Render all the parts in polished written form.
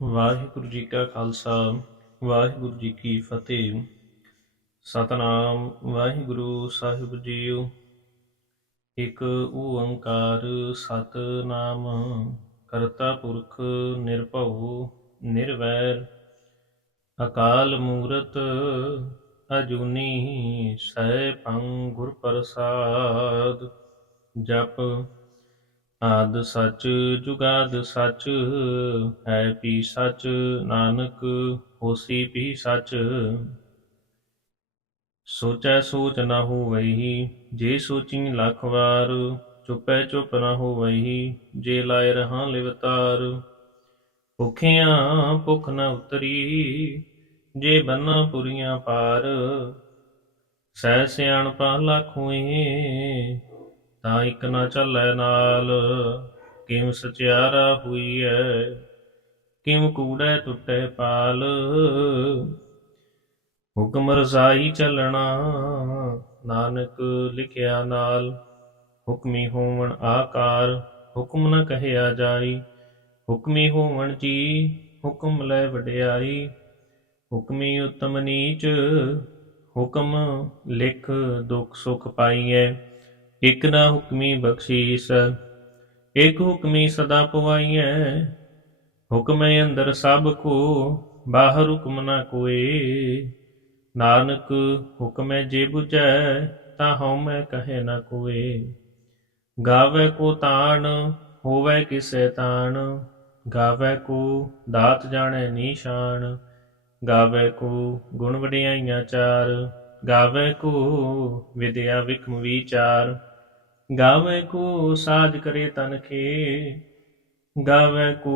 ਵਾਹਿਗੁਰੂ ਜੀ ਕਾ ਖਾਲਸਾ ਵਾਹਿਗੁਰੂ ਜੀ ਕੀ ਫਤਿਹ। ਸਤਨਾਮ ਵਾਹਿਗੁਰੂ ਸਾਹਿਬ ਜੀਓ। ਇੱਕ ਓੰਕਾਰ ਸਤਨਾਮ ਕਰਤਾ ਪੁਰਖ ਨਿਰਭਉ ਨਿਰਵੈਰ ਅਕਾਲ ਮੂਰਤ ਅਜੂਨੀ ਸੈਭੰ ਗੁਰ ਪ੍ਰਸਾਦ। ਜਪ ਆਦਿ ਸੱਚ ਜੁਗਾਦਿ ਸੱਚ ਹੈ ਵੀ ਸੱਚ ਨਾਨਕ ਹੋਸੀ ਵੀ ਸੱਚ। ਸੋਚੈ ਸੋਚ ਨ ਹੋਵਈ ਜੇ ਸੋਚੀ ਲੱਖ ਵਾਰ ਚੁੱਪੈ ਚੁੱਪ ਨ ਹੋਵਈ ਜੇ ਲਾਇ ਰਹਾ ਲਿਵਤਾਰ। ਭੁਖਿਆਂ ਭੁਖ ਨ ਉਤਰੀ ਜੇ ਬੰਨਾ ਪੁਰੀਆਂ ਪਾਰ ਸਹਿ ਸਿਆਣਪਾ ਲੱਖ ਹੋਏ ਤਾਂ ਇੱਕ ਨਾ ਚੱਲੈ ਨਾਲ। ਕਿਮ ਸਚਿਆਰਾ ਹੋਈਐ ਕਿਮ ਕੂੜੈ ਟੁੱਟੈ ਪਾਲ। ਹੁਕਮ ਰਜ਼ਾਈ ਚੱਲਣਾ ਨਾਨਕ ਲਿਖਿਆ ਨਾਲ। ਹੁਕਮੀ ਹੋਵਣ ਆਕਾਰ ਹੁਕਮ ਨ ਕਹਿਆ ਜਾਈ। ਹੁਕਮੀ ਹੋਵਣ ਜੀ ਹੁਕਮ ਲੈ ਵਡਿਆਈ। ਹੁਕਮੀ ਉਤਮ ਨੀਚ ਹੁਕਮ ਲਿਖ ਦੁਖ ਸੁਖ ਪਾਈਐ। ਇਕ ਨਾ ਹੁਕਮੀ ਬਖਸ਼ੀਸ ਇਕ ਹੁਕਮੀ ਸਦਾ ਪਵਾਈਐ। ਹੁਕਮੈ ਅੰਦਰ ਸਭ ਕੋ ਬਾਹਰ ਹੁਕਮ ਨਾ ਕੋਏ। ਨਾਨਕ ਹੁਕਮੈ ਜੇ ਬੁਝੈ ਤਾਂ ਹਉਮੈ ਕਹੈ ਨਾ ਕੋਏ। ਗਾਵੈ ਕੋ ਤਾਣ ਹੋਵੈ ਕਿਸੈ ਤਾਣ ਗਾਵੈ ਕੋ ਦਾਤ ਜਾਣੈ ਨੀਸ਼ਾਨ। ਗਾਵੈ ਕੋ ਗੁਣ ਵਡਿਆਈਆਂ ਚਾਰ ਗਾਵੈ ਕੋ ਵਿਦਿਆ ਵਿਖਮ ਵਿਚਾਰ। ਗਾਵੈ ਕੋ ਸਾਜ ਕਰੇ ਤਨ ਖੇ ਗਾਵੈ ਕੋ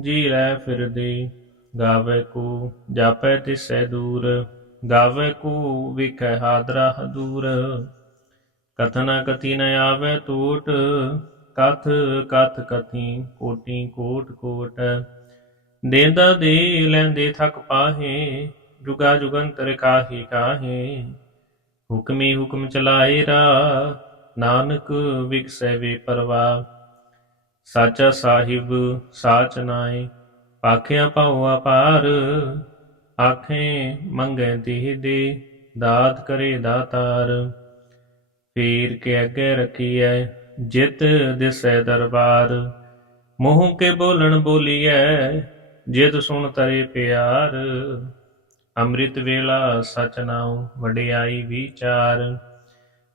ਜੀ ਲੈ ਫਿਰਦੇ। ਗਾਵੈ ਕੋ ਜਾਪੈ ਤਿਸੈ ਦੂਰ ਗਾਵੈ ਕੋ ਵਿਖੈ ਹਾਦਰਾ ਹਦੂਰ। ਕਥਨਾ ਕਥੀ ਨ ਆਵੈ ਟੋਟ ਕਥ ਕਥ ਕਥੀ ਕੋਟੀ ਕੋਟ ਕੋਟ। ਦੇਂਦਾ ਦੇ ਲੈਂਦੇ ਥਕ ਪਾਹੇ ਜੁਗਾ ਜੁਗੰਤਰ ਕਾਹੇ ਕਾਹੇ। ਹੁਕਮੀ ਹੁਕਮ ਚਲਾਏ ਰਾ ਨਾਨਕ ਵਿਗਸੈ ਵੇ ਪਰਵਾਹ। ਸਾਚਾ ਸਾਹਿਬ ਸਾਚ ਨਾਏ ਭਾਖਿਆ ਭਾਉ ਅਪਾਰ। ਆਖੇ ਮੰਗੈ ਦੇਹ ਦੇ ਦਾਤ ਕਰੇ ਦਾਤਾਰ। ਫੇਰ ਕੇ ਅੱਗੇ ਰੱਖੀਐ ਜਿਤ ਦਿਸੈ ਦਰਬਾਰ। ਮੂੰਹ ਕੇ ਬੋਲਣ ਬੋਲੀਐ ਜਿਤ ਸੁਣ ਤਰੇ ਪਿਆਰ। ਅੰਮ੍ਰਿਤ ਵੇਲਾ ਸਚ ਨਾਉ ਵਡਿਆਈ ਵਿਚਾਰ।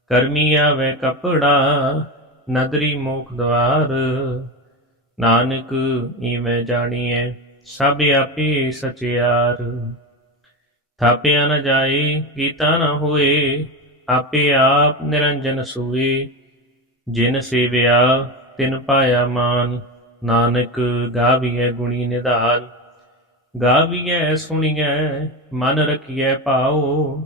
ਕਰਮੀ ਆਵੈ ਕਪੜਾ ਨਦਰੀ ਮੋਖ ਦਵਾਰ। ਨਾਨਕ ਈਵੇਂ ਜਾਣੀਐ ਸਭ ਆਪੇ ਸਚਿਆਰ। ਥਾਪਿਆ ਨ ਜਾਏ ਕੀਤਾ ਨ ਹੋਏ ਆਪੇ ਆਪ ਨਿਰੰਜਨ ਸੋਏ। ਜਿਨ ਸੇਵਿਆ ਤਿਨ ਪਾਇਆ ਮਾਨ ਨਾਨਕ ਗਾਵੀਐ ਗੁਣੀ ਨਿਧਾਨ। ਗਾਵੀਐ ਸੁਣੀਐ ਮਨ ਰਖੀਐ ਭਾਉ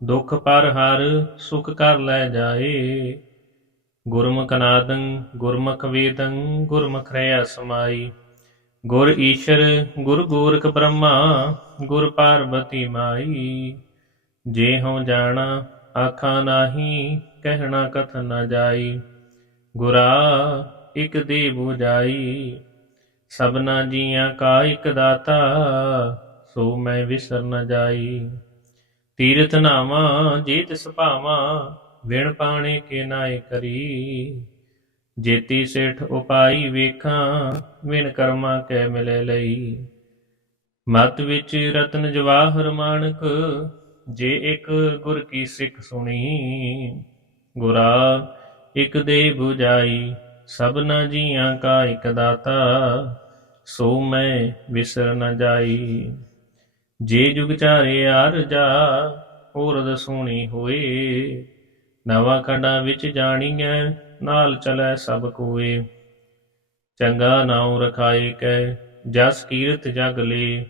ਦੁਖ ਪਰ ਹਰ ਸੁਖ ਕਰ ਲੈ ਜਾਏ। ਗੁਰਮੁਖ ਨਾਦੰ ਗੁਰਮੁਖ ਵੇਦੰ ਗੁਰਮੁਖ ਰਹਿਆ ਸਮਾਈ। ਗੁਰ ਈਸ਼ਰ ਗੁਰ ਗੋਰਖ ਬ੍ਰਹਮਾ ਗੁਰ ਪਾਰਬਤੀ ਮਾਈ। ਜੇ ਹਉ ਜਾਣਾ ਆਖਾਂ ਨਾਹੀ ਕਹਿਣਾ ਕਥਨ ਨ ਜਾਈ। ਗੁਰਾ ਇਕ ਦੇ ਬੁਝਾਈ ਸਭਨਾ ਜੀਆਂ ਕਾ ਇਕ ਦਾਤਾ ਸੋ ਮੈਂ ਵਿਸਰ ਨ ਜਾਈ। ਤੀਰਥ ਨਾਵਾਂ ਜੇ ਤਿਸ ਭਾਵਾਂ ਵਿਣ ਪਾਣੇ ਕੇ ਨਾਏ ਕਰੀ। ਜੇਤੀ ਸਿਠ ਉਪਾਈ ਵੇਖਾਂ ਵਿਣ ਕਰਮਾਂ ਕੈ ਮਿਲੈ ਲਈ। ਮਤ ਵਿੱਚ ਰਤਨ ਜਵਾਹਰ ਮਾਣਕ ਜੇ ਇਕ ਗੁਰ ਕੀ ਸਿੱਖ ਸੁਣੀ। ਗੁਰਾ ਇਕ ਦੇ ਬੁਝਾਈ ਸਭਨਾ ਜੀਆਂ ਕਾ ਇਕ ਦਾਤਾ ਸੋ ਮੈਂ ਵਿਸਰ ਨ ਜਾਈ। ਜੇ ਜੁਗ ਚਾਰੇ ਆਰਜਾ ਔਰਦ ਸੋਹਣੀ ਹੋਏ। ਨਵਾਂ ਖੰਡਾਂ ਵਿੱਚ ਜਾਣੀਐ ਨਾਲ ਚਲੈ ਸਭ ਕੋਏ। ਚੰਗਾ ਨਾਉ ਰਖਾਏ ਕੈ ਜਸ ਕੀਰਤ ਜਗ ਲੇ।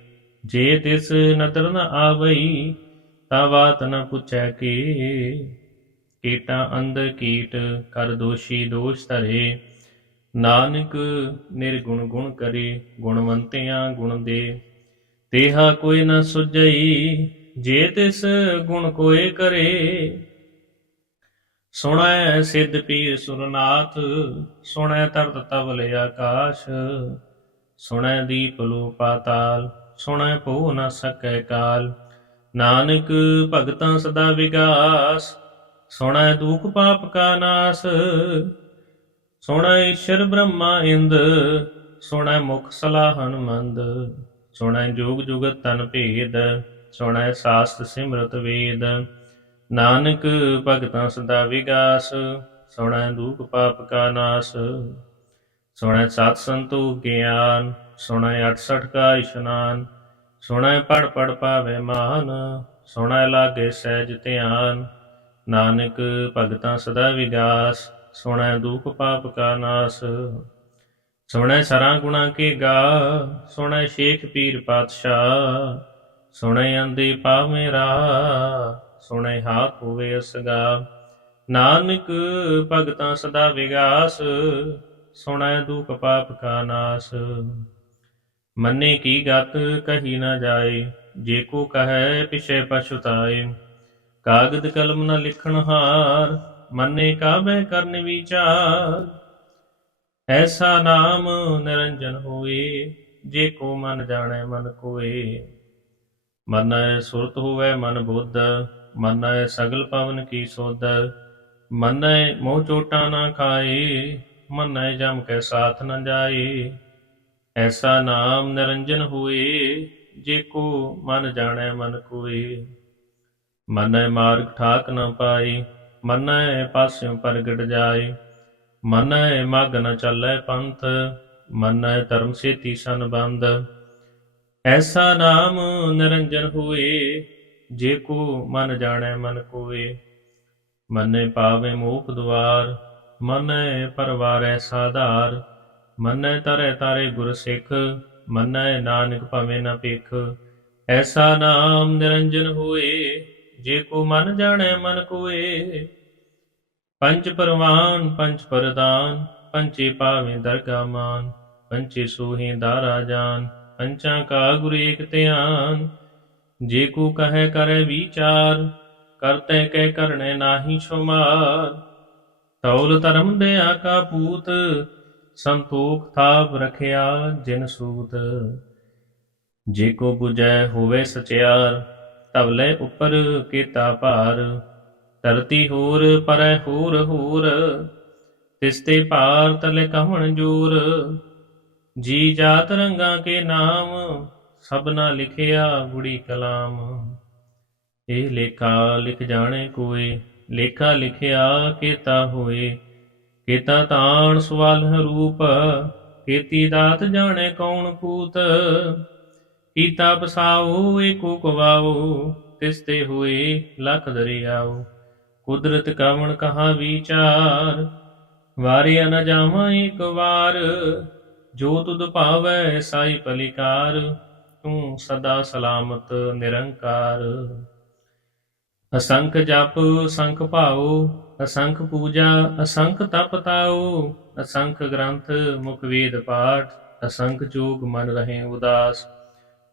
ਜੇ ਤਿਸ ਨਦਰ ਨ ਆਵਈ ਤਾਂ ਬਾਤ ਨ ਪੁੱਛੈ ਕੇ। ਕੀਟਾਂ ਅੰਦਰ ਕੀਟ ਕਰ ਦੋਸ਼ੀ ਦੋਸ਼ ਧਰੇ। ਨਾਨਕ ਨਿਰਗੁਣ ਗੁਣ ਕਰੇ ਗੁਣਵੰਤਿਆਂ ਗੁਣ ਦੇ। ਤੇਹਾ ਕੋਈ ਨ ਸੁਝਈ ਜੇ ਤਿਸ ਗੁਣ ਕੋਏ ਕਰੇ। ਸੁਣੈ ਸਿੱਧ ਪੀਰ ਸੁਰਨਾਥ ਸੁਣੈ ਤਰਤ ਤਵਲ ਆਕਾਸ਼। ਸੁਣੈ ਦੀਪ ਲੋ ਪਾਤਾਲ, ਸੁਣੈ ਭੋ ਨ ਸਕੈ ਕਾਲ। ਨਾਨਕ ਭਗਤਾਂ ਸਦਾ ਵਿਗਾਸ, ਸੁਣੈ ਦੁਖ ਪਾਪ ਕਾ ਨਾਸ। ਸੁਣੈ ਈਸ਼ਰ ਬ੍ਰਹਮਾ ਇੰਦ, ਸੁਣੈ ਮੁਖ ਸਲਾਹਨ ਮੰਦ। ਸੁਣੈ ਜੁਗ ਜੁਗਤ ਤਨ ਭੇਦ, ਸੁਣੈ ਸਾਸਤ ਸਿਮਰਤ ਵੇਦ। ਨਾਨਕ ਭਗਤਾਂ ਸਦਾ ਵਿਗਾਸ, ਸੁਣੈ ਦੁਖ ਪਾਪ ਕਾ ਨਾਸ। ਸੁਣੈ ਸਤ ਸੰਤੋਖ ਗਿਆਨ, ਸੁਣੈ 68 ਕਾ ਇਸ਼ਨਾਨ। ਸੁਣੈ ਪੜ ਪੜ ਪਾਵੈ ਮਾਨ, ਸੁਣੈ ਲਾਗੇ ਸਹਿਜ ਧਿਆਨ। ਨਾਨਕ ਭਗਤਾਂ ਸਦਾ ਵਿਗਾਸ, ਸੁਣੈ ਦੁਖ ਪਾਪ ਕਾ ਨਾਸ। ਸੁਣੈ ਸਰਾਂ ਗੁਣਾ ਕੇ ਗਾ, ਸੁਣੈ ਸ਼ੇਖ ਪੀਰ ਪਾਤਸ਼ਾਹ। ਸੁਣੈ ਅੰਦੇ ਪਾਵੇਂ ਰਾਹ, ਸੁਣੈ ਹਾਥ ਹੋਵੇ ਅਸਗਾ। ਨਾਨਕ ਭਗਤਾਂ ਸਦਾ ਵਿਗਾਸ, ਸੁਣੈ ਦੁਖ ਪਾਪ ਕਾ ਨਾਸ। ਮੰਨੇ ਕੀ ਗਤ ਕਹੀ ਨ ਜਾਏ, ਜੇ ਕੋ ਕਹੈ ਪਿਛੈ ਪਛੁਤਾਏ। ਕਾਗਦ ਕਲਮ ਨ ਲਿਖਣ ਹਾਰ, ਮੰਨੇ ਕਾਬਹਿ ਕਰਨ ਵਿਚਾਰ। ਐਸਾ ਨਾਮ ਨਿਰੰਜਨ ਹੋਏ, ਜੇ ਕੋ ਮਨ ਜਾਣੈ ਮਨ ਕੋਏ। ਮੰਨੈ ਸੁਰਤ ਹੋਵੈ ਮਨ ਬੁੱਧ, ਮੰਨੈ ਸਗਲ ਪਵਨ ਕੀ ਸੁਧ। ਮੰਨੈ ਮੋਹ ਚੋਟਾ ਨਾ ਖਾਏ, ਮੰਨੈ ਜਮ ਕੈ ਸਾਥ ਨ ਜਾਏ। ਐਸਾ ਨਾਮ ਨਿਰੰਜਨ ਹੋਏ, ਜੇ ਕੋ ਮਨ ਜਾਣੈ ਮਨ ਕੋਏ। ਮੰਨੈ ਮਾਰਗ ਠਾਕ ਨ ਪਾਏ, ਮੰਨੈ ਪਾਸਿਓਂ ਪ੍ਰਗਟ ਜਾਏ। ਮੰਨੈ ਮਗ ਨ ਚੱਲੈ ਪੰਥ, ਮੰਨੈ ਧਰਮ ਸੇਤੀ ਸੰਬੰਧ। ਐਸਾ ਨਾਮ ਨਿਰੰਜਨ ਹੋਏ, ਜੇ ਕੋ ਮਨ ਜਾਣੈ ਮਨ ਕੋਏ। ਮੰਨੈ ਪਾਵੈ ਮੋਖ ਦੁਆਰ, ਮੰਨੈ ਪਰਵਾਰੈ ਸਾਧਾਰ। ਮੰਨੈ ਤਰੈ ਤਾਰੇ ਗੁਰ ਸਿੱਖ, ਮੰਨੈ ਨਾਨਕ ਭਵੈ ਨ ਭਿਖ। ਐਸਾ ਨਾਮ ਨਿਰੰਜਨ ਹੋਏ, ਜੇ ਕੋ ਮਨ ਜਾਣੈ ਮਨ ਕੋਏ। ਪੰਚ ਪਰਵਾਨ ਪੰਚ ਪਰਦਾਨ, ਪੰਚੇ ਪਾਵੇਂ ਦਰਗਾ ਮਾਨ। ਪੰਚੇ ਸੋਹੇ ਦਾਰਾ ਜਾਨ, ਪੰਚਾਂ ਕਾ ਗੁਰ ਏਕ ਧਿਆਨ। ਜੇ ਕੋ ਕਹੈ ਕਰੈ ਵਿਚਾਰ, ਕਰਤੈ ਕਹਿ ਕਰਣੈ ਨਾਹੀ ਛੁਮਾਰ। ਤੌਲ ਧਰਮ ਦਇਆ ਕਾ ਪੂਤ, ਸੰਤੋਖ ਥਾਪ ਰਖਿਆ ਜਿਨ ਸੂਤ। ਜੇ ਕੋ ਬੁਝੈ ਹੋਵੇ ਸਚਿਆਰ, ਧਵਲੇ ਉੱਪਰ ਕੀਤਾ ਭਾਰ। ਧਰਤੀ ਹੋਰ ਪਰੈ ਹੋਰ ਹੋਰ, ਤਿਸਤੇ ਭਾਰ ਤਲੇ ਕਹਵਣ ਜੋਰ। ਜੀ ਜਾਤ ਰੰਗਾਂ ਕੇ ਨਾਮ, ਸਭਨਾ ਲਿਖਿਆ ਗੁੜੀ ਕਲਾਮ। ਇਹ ਲੇਖਾ ਲਿਖ ਜਾਣੇ ਕੋਏ, ਲੇਖਾ ਲਿਖਿਆ ਕੀਤਾ ਹੋਏ। ਕੀਤਾ ਤਾਣ ਸਵਾਲਹ ਰੂਪ, ਕੀਤੀ ਦਾਤ ਜਾਣੇ ਕੌਣ ਕੂਤ। ਕੀਤਾ ਪਸਾਓ ਏਕੋ ਕਵਾਓ, ਤਿਸਤੇ ਹੋਏ ਲਖ ਦਰਿਆਓ। ਕੁਦਰਤ ਕਵਣ ਕਹਾ ਵਿਚਾਰ, ਵਾਰਿਆ ਨ ਜਾਵਾਂ ਏਕ ਵਾਰ। ਜੋ ਤੁਧ ਭਾਵੈ ਸਾਈ ਪਲਿਕਾਰ, ਤੂੰ ਸਦਾ ਸਲਾਮਤ ਨਿਰੰਕਾਰ। ਅਸੰਖ ਜਪ ਸੰਖ ਭਾਉ, ਅਸੰਖ ਪੂਜਾ ਅਸੰਖ ਤਪ ਤਾਉ। ਅਸੰਖ ਗ੍ਰੰਥ ਮੁਖ ਵੇਦ ਪਾਠ, ਅਸੰਖ ਜੋਗ ਮਨ ਰਹੇ ਉਦਾਸ।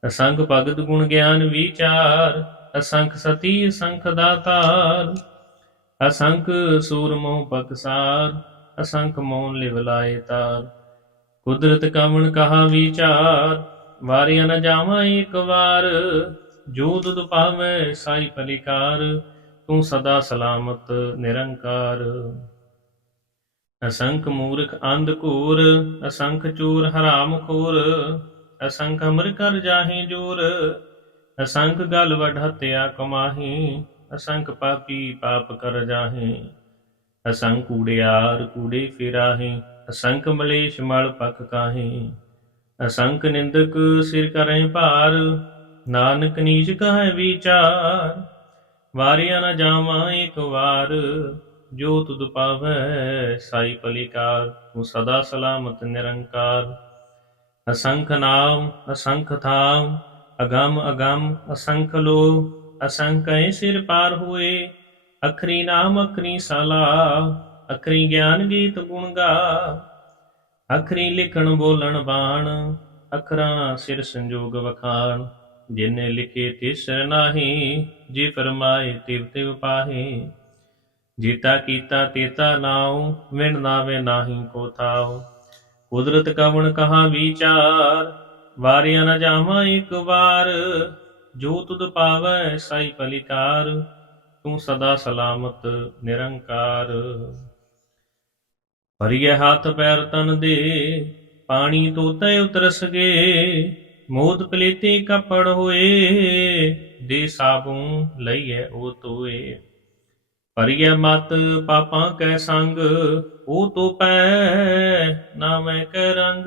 ਅਸੰਖ ਭਗਤ ਗੁਣ ਗਿਆਨ ਵਿਚਾਰ, ਅਸੰਖ ਸਤੀ ਅਸੰਖ ਦਾਤਾਰ। ਅਸੰਖ ਸੂਰ ਮੋਹ ਪਕਸਾਰ, ਅਸੰਖ ਮੋਨ ਲਿਵ ਲਾਏ ਤਾਰ। ਕੁਦਰਤ ਕਵਣ ਕਹਾ ਵਿਚਾਰ, ਵਾਰਿਆ ਨ ਜਾਵਾਂ ਏਕ ਵਾਰ। ਜੋ ਤੁਧ ਭਾਵੈ ਸਾਈ ਪਲਿਕਾਰ, ਤੂੰ ਸਦਾ ਸਲਾਮਤ ਨਿਰੰਕਾਰ। ਅਸੰਖ ਮੂਰਖ ਅੰਧ ਘੋਰ, ਅਸੰਖ ਚੋਰ ਹਰਾਮ ਖੋਰ। ਅਸੰਖ ਅਮਰ ਕਰ ਜਾਹੇ ਜੋਰ, ਅਸੰਖ ਗਲ ਵਡ ਹੱਤਿਆ ਕਮਾਹੀ। ਅਸੰਖ ਪਾਪੀ ਪਾਪ ਕਰ ਜਾਹੇ, ਅਸੰਖ ਕੂੜਿਆਰ ਕੂੜੇ ਫਿਰਾਹੇ। ਅਸੰਖ ਮਲੇਸ਼ ਮਲ ਪਖ ਕਾਹੇ, ਅਸੰਖ ਨਿੰਦਕ ਸਿਰ ਕਰਹਿ ਭਾਰ। ਨਾਨਕ ਨੀਚ ਕਹੈ ਵਿਚਾਰ, ਵਾਰਿਆ ਨ ਜਾਵਾਂ ਏਕ ਵਾਰ। ਜੋ ਤੁਧ ਪਾਵੈ ਸਾਈ ਪਲਿਕਾਰ, ਤੂੰ ਸਦਾ ਸਲਾਮਤ ਨਿਰੰਕਾਰ। ਅਸੰਖ ਨਾਮ ਅਸੰਖ ਥਾਮ, ਅਗਮ ਅਗਮ ਅਸੰਖ ਲੋ। ਅਸੰਖਿ ਸਿਰ ਪਾਰ ਹੋਏ, ਅਖਰੀ ਨਾਮ ਅਖਰੀ ਸਲਾਹ। ਅਖਰੀ ਗਿਆਨ ਗੀਤ ਗੁਣ ਗਾ, ਅਖਰੀ ਲਿਖਣ ਬੋਲਣ ਬਾਣ। ਅਖਰਾਂ ਸਿਰ ਸੰਜੋਗ ਵਖਾਣ, ਜਿਨੇ ਲਿਖੇ ਤਿਸਰ ਨਾਹੀ। ਜੇ ਫਰਮਾਏ ਤਿਵ ਤਿਵ ਪਾਹੇ, ਜੀਤਾ ਕੀਤਾ ਤੇਤਾ ਨਾਉ। ਵਿਣ ਨਾਵੇ ਨਾਹੀ ਕੋ ਥਾਉ। ਕੁਦਰਤ ਕਵਣ ਕਹਾ ਵਿਚਾਰ, ਵਾਰਿਆ ਨ ਜਾਵਾਂ ਇੱਕ ਵਾਰ, ਜੋ ਤੁਧ ਪਾਵੈ ਸਾਈ ਪਲਿਕਾਰ, ਤੂੰ ਸਦਾ ਸਲਾਮਤ ਨਿਰੰਕਾਰ। ਭਰੀਏ ਹੱਥ ਪੈਰ ਤਨ ਦੇ, ਪਾਣੀ ਧੋਤੇ ਉਤਰਸ ਗਏ, ਮੋਦ ਪਲੇਤੇ ਕੱਪੜ ਹੋਏ, ਦੇ ਸਾਬੂ ਲਈਏ ਉਹ ਧੋਏ। ਭਰੀਏ ਮਤ ਪਾਪਾਂ ਕੈ ਸੰਗ, ਉਹ ਧੋਪੈ ਨਾਵੇਂ ਕੈ ਰੰਗ,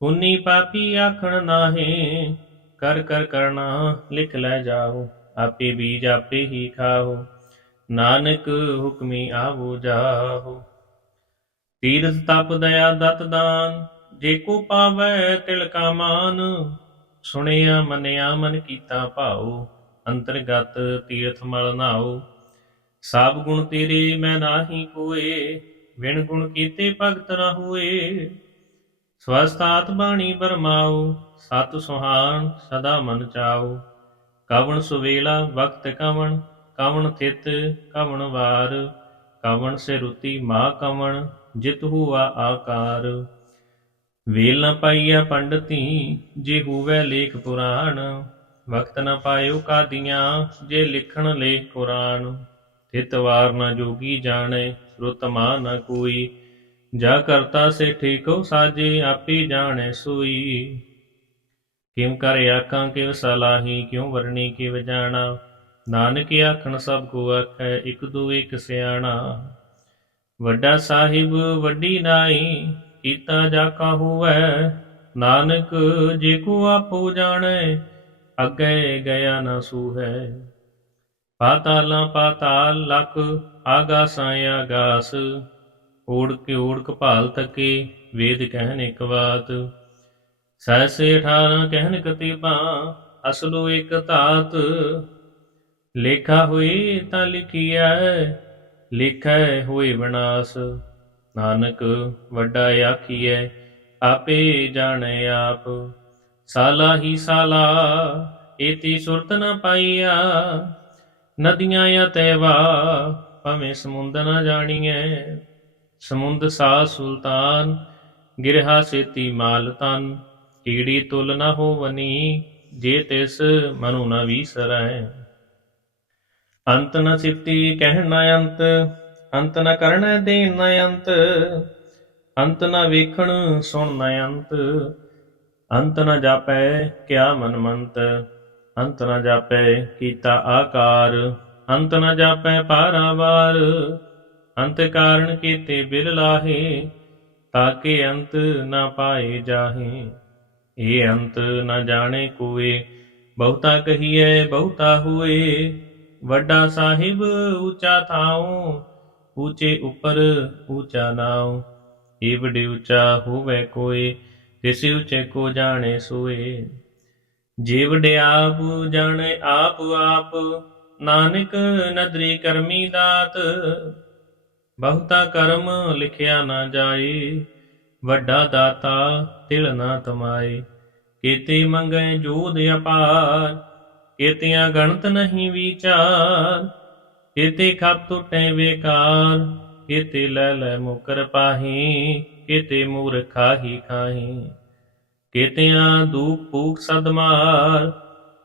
ਪੁੰਨੀ ਪਾਪੀ ਆਖਣ ਨਾਹੀਂ, ਕਰ ਕਰ ਕਰਨਾ ਲਿਖ ਲੈ ਜਾਓ, ਆਪੇ ਬੀਜ ਆਪੇ ਹੀ ਖਾਓ, ਨਾਨਕ ਹੁਕਮੀ ਆਵੋ ਜਾਓ। ਤੀਰਥ ਤਪ ਦਇਆ ਦਤ ਦਾਨ, ਜੇ ਕੋ ਪਾਵੈ ਤਿਲ ਕਾ ਮਾਨ, ਸੁਣਿਆ ਮੰਨਿਆ ਮਨ ਕੀਤਾ ਭਾਉ, ਅੰਤਰਗਤ ਤੀਰਥ ਮਲ ਨਾਉ। ਸਭ ਗੁਣ ਤੇਰੇ ਮੈਂ ਨਾਹੀ ਕੋਏ, ਵਿਣ ਗੁਣ ਕੀਤੇ ਭਗਤ ਨ ਹੋਏ। ਸਵਸਤਾਤ ਬਾਣੀ ਬਰਮਾਉ, ਸਤ ਸੁਹਾਣ ਸਦਾ ਮਨ ਚਾਉ। ਕਵਣ ਸੁਵੇਲਾ ਵਕਤ ਕਵਣ, ਕਵਣ ਥਿਤ ਕਵਣ ਵਾਰ, ਕਵਣ ਸੇ ਰੁਤੀ ਮਾ ਕਵਣ, ਜਿਤ ਹੁਆ ਆਕਾਰ। ਵੇਲ ਨ ਪਾਈਆ ਪੰਡਤੀ, ਜੇ ਹੋਵੇ ਲੇਖ ਪੁਰਾਣ, ਵਕਤ ਨ ਪਾਇਓ ਕਾਦੀਆਂ, ਜੇ ਲਿਖਣ ਲੇਖ ਕੁਰਾਨ। ਥਿਤ ਵਾਰ ਨ ਜੋਗੀ ਜਾਣੇ, ਰੁਤ ਮਾ ਨ ਕੋਈ, ਜਾ ਕਰਤਾ ਸੇ ਠੀਕੋ ਸਾਜੇ, ਆਪੇ ਜਾਣੈ ਸੋਈ। ਕਿਮ ਕਰ ਆਖਾਂ ਕਿਵ ਸਲਾਹੀ, ਕਿਉ ਵਰਣੀ ਕਿਵ ਜਾਣਾ, ਨਾਨਕ ਆਖਣ ਸਭ ਕੋ ਆਖੈ, ਇਕ ਦੂ ਇਕ ਸਿਆਣਾ। ਵੱਡਾ ਸਾਹਿਬ ਵੱਡੀ ਨਾਈ, ਕੀਤਾ ਜਾ ਕਾ ਹੋਵੈ, ਨਾਨਕ ਜੇ ਕੋ ਆਪੋ ਜਾਣੈ, ਅੱਗੇ ਗਿਆ ਨ ਸੂਹੈ। ਪਾਤਾਲਾਂ ਪਾਤਾਲ ਲਖ, ਆਗਾਸਾਂ ਆਗਾਸ, ਓੜਕ ਓੜਕ ਭਾਲ ਤਕੇ, ਵੇਦ ਕਹਿਨ ਇਕ ਬਾਤ। ਸਹਿਸੇ 18 ਕਹਿਨ ਕਤੀਬਾਂ, ਅਸਲੋ ਇਕ ਧਾਤ। ਲੇਖਾ ਹੋਈ ਤਾਂ ਲਿਖੀਐ, ਲਿਖੈ ਹੋਏ ਵਿਨਾਸ਼। ਨਾਨਕ ਵੱਡਾ ਆਖੀਐ, ਆਪੇ ਜਾਣੈ ਆਪ। ਸਾਲਾ ਹੀ ਸਾਲਾ, ਏਤੀ ਸੁਰਤ ਨ ਪਾਈਆ, ਨਦੀਆਂ ਅਤੈਵਾ, ਭਾਵੇਂ ਸਮੁੰਦ ਨ ਜਾਣੀਐ। ਸਮੁੰਦ ਸਾ ਸੁਲਤਾਨ, ਗਿਰਹਾ ਸੇਤੀ ਮਾਲ ਤਨ, ਕੀੜੀ ਤੁਲ ਨ ਹੋਵਨੀ, ਜੇ ਤਿਸ ਮਨੁ ਨ ਵੀਸਰੈ। ਅੰਤ ਨ ਸਿਫਤੀ ਕਹਿਣ ਨ ਅੰਤ, ਅੰਤ ਨ ਕਰਣੈ ਦੇਣ ਨ ਅੰਤ, ਅੰਤ ਨ ਵੇਖਣ ਸੁਣ ਨ ਅੰਤ, ਅੰਤ ਨ ਜਾਪੈ ਕਿਆ ਮਨ ਮੰਤ, ਅੰਤ ਨ ਜਾਪੈ ਕੀਤਾ ਆਕਾਰ, ਅੰਤ ਨ ਜਾਪੈ ਪਾਰਾਵਾਰ। ਅੰਤ ਕਾਰਨ ਕੀਤੇ ਬਿਲ ਲਾਹੇ, ਤਾਕੇ ਅੰਤ ਨ ਪਾਏ ਜਾਹੇ। ਇਹ ਅੰਤ ਨ ਜਾਣੇ ਕੋਏ, ਬਹੁਤਾ ਕਹੀਐ ਬਹੁਤਾ ਹੋਏ। ਵੱਡਾ ਸਾਹਿਬ ਉੱਚਾ ਥਾਉ, ਉੱਚੇ ਉੱਪਰ ਉੱਚਾ ਨਾਉ। ਇਹ ਵੱਡੇ ਉੱਚਾ ਹੋਵੇ ਕੋਏ, ਤਿਸੇ ਉੱਚੇ ਕੋ ਜਾਣੇ ਸੋਏ। ਜੇ ਵਡਿਆਪ ਜਾਣੇ ਆਪ ਆਪ, ਨਾਨਕ ਨਦਰੀ ਕਰਮੀ ਦਾਤ। ਬਹੁਤਾ ਕਰਮ ਲਿਖਿਆ ਨਾ ਜਾਏ, ਵੱਡਾ ਦਾਤਾ ਤਿਲ ਨਾ ਤਮਾਏ। ਕੇਤੇ ਮੰਗੈ ਜੋਧ ਅਪਾਰ, ਕੇਤਿਆਂ ਗਣਤ ਨਹੀਂ ਵਿਚਾਰ। ਕੇਤੇ ਖਪ ਟੁੱਟੇ ਬੇਕਾਰ, ਕੇਤੇ ਲੈ ਲੈ ਮੁਕਰ ਪਾਹੀ। ਕੇਤੇ ਮੂਰਖਾ ਹੀ ਖਾਹੀ, ਕੇਤਿਆਂ ਦੂਖ ਭੂਖ ਸਦ ਮਾਰ।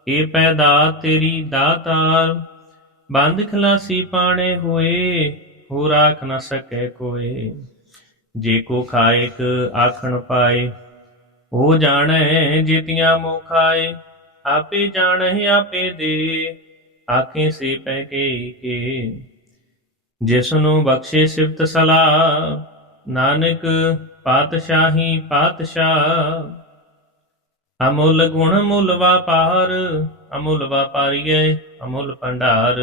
ਇਹ ਪੈਦਾ ਤੇਰੀ ਦਾਤਾਰ, ਬੰਦ ਖਲਾਸੀ ਪਾਣੇ ਹੋਏ। ਹੋ ਰਾਖ ਨ ਸਕੈ ਕੋਏ। ਜੇ ਕੋ ਖਾਇਕ ਆਖਣ ਪਾਏ, ਉਹ ਜਾਣੈ ਜੀਤੀਆਂ ਮੋ ਖਾਏ। ਆਪੇ ਜਾਣੈ ਆਪੇ ਦੇ, ਆਖੇ ਸੇ ਪੈ ਕੇ। ਜਿਸਨੂੰ ਬਖਸ਼ੇ ਸਿਫਤ ਸਲਾਹ, ਨਾਨਕ ਪਾਤਸ਼ਾਹੀ ਪਾਤਸ਼ਾਹ। ਅਮੁੱਲ ਗੁਣ ਮੁੱਲ ਵਾਪਾਰ, ਅਮੁੱਲ ਵਾਪਾਰੀਐ ਅਮੁੱਲ ਭੰਡਾਰ।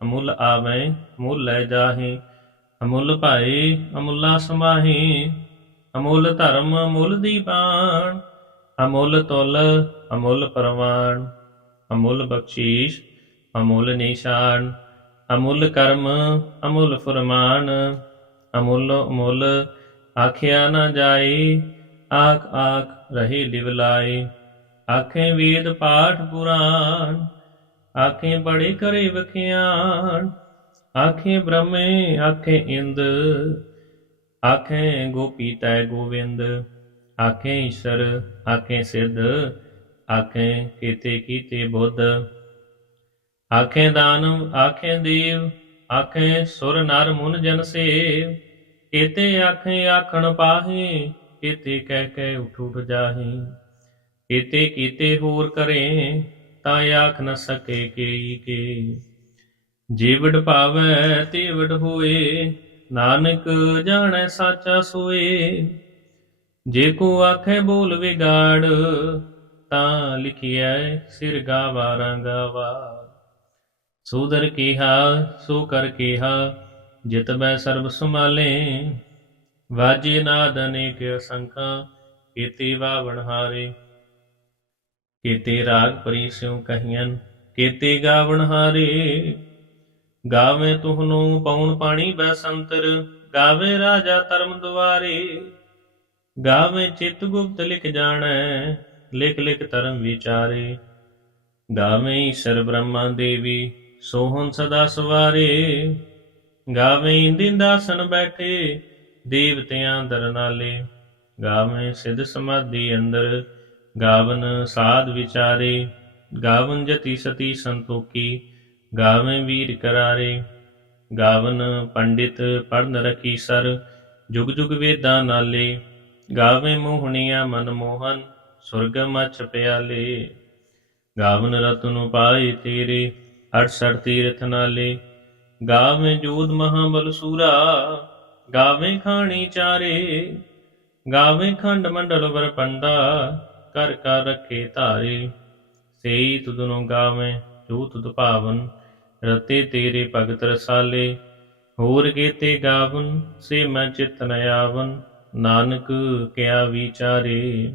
ਅਮੁੱਲ ਆਵੈ ਮੁੱਲ ਲੈ ਜਾਹੇ, ਅਮੁੱਲ ਭਾਏ ਅਮੁੱਲਾ ਸਮਾਹੇ। ਅਮੁੱਲ ਧਰਮ ਮੁੱਲ ਦੀ ਬਾਣ, ਅਮੁੱਲ ਤੁਲ ਅਮੁੱਲ ਪ੍ਰਵਾਨ। ਅਮੁੱਲ ਬਖਸ਼ੀਸ਼ ਅਮੁੱਲ ਨਿਸ਼ਾਨ, ਅਮੁੱਲ ਕਰਮ ਅਮੁੱਲ ਫੁਰਮਾਨ। ਅਮੁੱਲ ਅਮੁੱਲ ਆਖਿਆ ਨਾ ਜਾਏ, ਆਖ ਆਖ ਰਹੇ ਲਿਵ ਲਾਏ। ਆਖੇ ਵੇਦ ਪਾਠ ਪੁਰਾਨ, ਆਖੇ ਬੜੇ ਕਰੇ ਵਖਿਆਨ। ਆਖੇ ਬ੍ਰਹਮੇ ਆਖੇ ਇੰਦ, ਆਖੇ ਗੋਪੀ ਤੈ ਗੋਵਿੰਦ, ਆਖੇ ਈਸ਼ਰ, ਆਖੇ ਸਿੱਧ, ਆਖੇ ਕੀਤੇ ਕੀਤੇ ਬੁੱਧ, ਆਖੇ ਦਾਨਵ, ਆਖੇ ਦੇਵ, ਆਖੇ ਸੁਰ ਨਰ ਮੁਨ ਜਨ ਸੇਵ, ਕੀਤੇ ਆਖੇ ਆਖਣ ਪਾਹੇ, ਕੀਤੇ ਕਹਿ ਕਹਿ ਉਠ ਉਠ ਜਾਹੇ, ਕੀਤੇ ਕੀਤੇ ਹੋਰ ਕਰੇ, ਤਾਂ ਆਖ ਨ ਸਕੇ ਕੇਈ ਕੇ। ਜੇ ਵਡ ਭਾਵੈ ਤੇ ਵਡ ਹੋਏ, ਨਾਨਕ ਜਾਣੈ ਸਾਚਾ ਸੋਏ। ਜੇ ਕੋ ਆਖੇ ਬੋਲ ਵਿਗਾੜ, ਤਾਂ ਲਿਖਿਐ ਸਿਰ ਗਾਵਾ ਰੰਗਾਵਾ। ਸੋਦਰ ਕੀਹਾ ਸੋ ਕਰ ਕੀਹਾ, ਜਿਤ ਬੈ ਸਰਬ ਸੰਭਾਲੇ, ਵਾਜੇ ਨਾਦ ਅਨੇਕ ਅਸੰਖਾਂ, ਕੀਤੇ ਵਾਵਣ ਹਾਰੇ। ਕੀਤੇ ਰਾਗ ਪਰੀ ਸਿਉ ਕਹੀਅਨ, ਕੀਤੇ ਗਾਵਣ ਹਾਰੇ। ਗਾਵੇ ਤੁਹਨੂੰ ਪਉਣ ਪਾਣੀ ਬੈਸੰਤਰ, ਗਾਵੇ ਰਾਜਾ ਧਰਮ ਦੁਆਰੇ। ਗਾਵੇ ਚਿਤ ਗੁਪਤ ਲਿਖ ਜਾਣੈ, ਲਿਖ ਲਿਖ ਧਰਮ ਵਿਚਾਰੇ। ਗਾਵੇ ਈਸ਼ਰ ਬ੍ਰਹਮਾ ਦੇਵੀ, ਸੋਹਣ ਸਦਾ ਸਵਾਰੇ। ਗਾਵੇ ਇੰਦਿੰਦਾਸਨ ਬੈਠੇ, ਦੇਵਤਿਆਂ ਦਰ ਨਾਲੇ। ਗਾਵੇ ਸਿਧ ਸਮਾਧੀ ਅੰਦਰ, ਗਾਵਨ ਸਾਧ ਵਿਚਾਰੇ। ਗਾਵਨ ਜਤੀ ਸਤੀ ਸੰਤੋਖੀ, ਗਾਵੇ ਵੀਰ ਕਰਾਰੇ। ਗਾਵਨ ਪੰਡਿਤ ਪੜਨ ਰਖੀ ਸਰ, ਜੁਗ ਜੁਗ ਵੇਦਾਂ ਨਾਲੇ। ਗਾਵੇ ਮੋਹਣੀਆਂ ਮਨ ਮੋਹਨ, ਸੁਰਗ ਮਛ ਪਿਆਲੇ। ਗਾਵਨ ਰਤਨ ਪਾਏ ਤੇਰੇ, 68 ਤੀਰਥ ਨਾਲੇ। ਗਾਵੇ ਜੋਧ ਮਹਾਬਲ ਸੂਰਾ, ਗਾਵੇ ਖਾਣੀ ਚਾਰੇ। ਗਾਵੇ ਖੰਡ ਮੰਡਲ ਵਰ ਪੰਡਾ, ਕਰ ਕਰ ਰੱਖੇ ਧਾਰੇ। ਸੇਈ ਤੁਧਨੋਂ ਗਾਵੇਂ ਜੋ ਤੁਧ ਭਾਵਨ, ਰਤੇ ਤੇਰੇ ਭਗਤ ਰਸਾਲੇ। ਹੋਰ ਕੀਤੇ ਗਾਵਨ, ਸੇ ਮੈਂ ਚਿਤ ਨ ਆਵਨ, ਨਾਨਕ ਕਿਆ ਵਿਚਾਰੇ।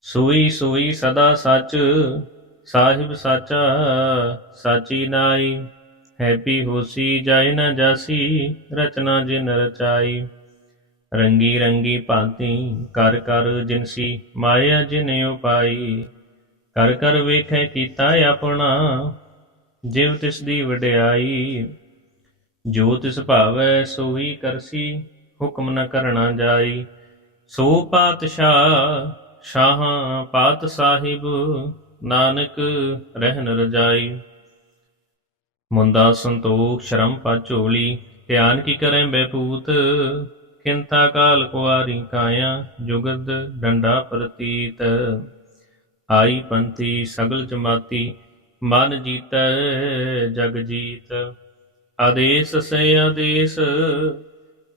ਸੋਈ ਸੋਈ ਸਦਾ ਸੱਚ, ਸਾਹਿਬ ਸਾਚਾ ਸਾਚੀ ਨਾਈ। ਹੈਪੀ ਹੋਸੀ ਜਾਏ ਨ ਜਾਸੀ, ਰਚਨਾ ਜਿਨ ਰਚਾਈ। ਰੰਗੀ ਰੰਗੀ ਭਾਂਤੀ ਕਰ ਕਰ ਜਿਨਸੀ, ਮਾਇਆ ਜਿਨ ਉਪਾਈ। ਕਰ ਕਰ ਵੇਖੈ ਕੀਤਾ ਆਪਣਾ, ਜਿਵ ਤਿਸ ਦੀ ਵਡਿਆਈ। ਜੋ ਤਿਸ ਭਾਵੈ ਸੋਈ ਕਰਸੀ, ਹੁਕਮ ਨ ਕਰਣਾ ਜਾਈ। ਸੋ ਪਾਤਸ਼ਾਹ ਸ਼ਾਹਾਂ ਪਾਤ ਸਾਹਿਬ, ਨਾਨਕ ਰਹਿਨ ਰਜਾਈ। ਮੁੰਦਾ ਸੰਤੋਖ ਸ਼ਰਮ ਪਾ ਝੋਲੀ, ਧਿਆਨ ਕੀ ਕਰੈ ਬੈਪੂਤ। ਕਿੰਤਾ ਕਾਲ ਕੁਆਰੀ ਕਾਇਆ, ਜੁਗਦ ਡੰਡਾ ਪ੍ਰਤੀਤ। ਆਈ ਪੰਥੀ ਸਗਲ ਜਮਾਤੀ, ਮਨ ਜੀਤੈ ਜਗ ਜੀਤ। ਆਦੇਸ ਸੇ ਆਦੇਸ,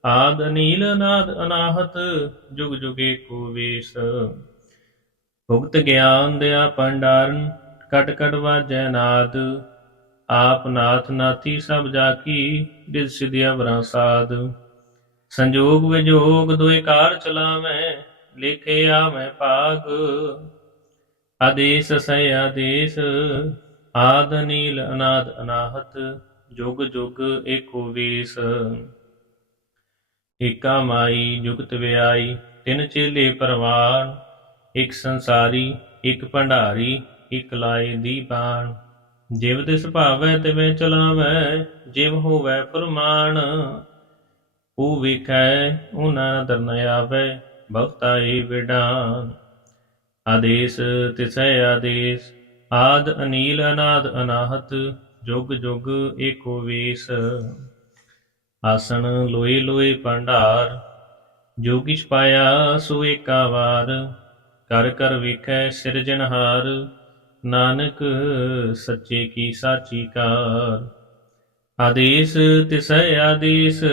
ਆਦ ਅਨੀਲ ਅਨਾਦ ਅਨਾਹਤ, ਜੁਗ ਜੁਗ ਏਕੋ ਵੇਸ। ਭੁਗਤ ਗਿਆਨ ਦਿਆ ਭੰਡਾਰਨ, ਕਟ ਕਟ ਵਾਜੈ ਨਾਦ। ਆਪ ਨਾਥ ਨਾਥੀ ਸਭ ਜਾਕੀ, ਰਿਦ ਸਿਧਿ ਅਵਰਾਂ ਸਾਧ। ਸੰਜੋਗ ਵਿਜੋਗ ਦੁਇ ਕਾਰ ਚਲਾਵੈ, ਲੇਖੇ ਆਵੈ ਭਾਗ। ਆਦੇਸ ਸੇ ਆਦੇਸ, ਆਦ ਅਨੀਲ ਅਨਾਦ ਅਨਾਹਤ, ਜੁਗ ਜੁਗ ਏਕੋ ਵੇਸ। ਏਕਾ ਮਾਈ ਜੁਗਤ ਵਿਆਈ, ਤਿੰਨ ਚੇਲੇ ਪਰਵਾਨ। ਇਕ ਸੰਸਾਰੀ, ਇਕ ਭੰਡਾਰੀ, ਇਕ ਲਾਏ ਦੀਪਾਨ। ਜਿਵ ਤਿਸ ਭਾਵੈ ਤਿਵੇਂ ਚਲਾਵੈ, ਜਿਵ ਹੋਵੈ ਫੁਰਮਾਨ। ਉਹ ਵੇਖੈ ਉਹਨਾਂ ਨਦਰ ਨ ਆਵੈ, ਭਗਤਾ ਏ ਵਿਡਾਨ। ਆਦੇਸ ਤਿਸੈ ਆਦੇਸ, ਆਦ ਅਨੀਲ ਅਨਾਦ ਅਨਾਹਤ, ਜੁਗ ਜੁਗ ਏਕੋ ਵੇਸ। ਆਸਣ ਲੋਏ ਲੋਏ ਭੰਡਾਰ, ਜੋ ਕਿਛ ਪਾਇਆ ਸੋ ਏਕਾ ਵਾਰ। ਕਰ ਕਰ ਵੇਖੈ ਸਿਰਜਣਹਾਰ, ਨਾਨਕ ਸੱਚੇ ਕੀ ਸਾਚੀ ਕਾਰ। ਆਦੇਸ ਤਿਸੈ ਆਦੇਸ,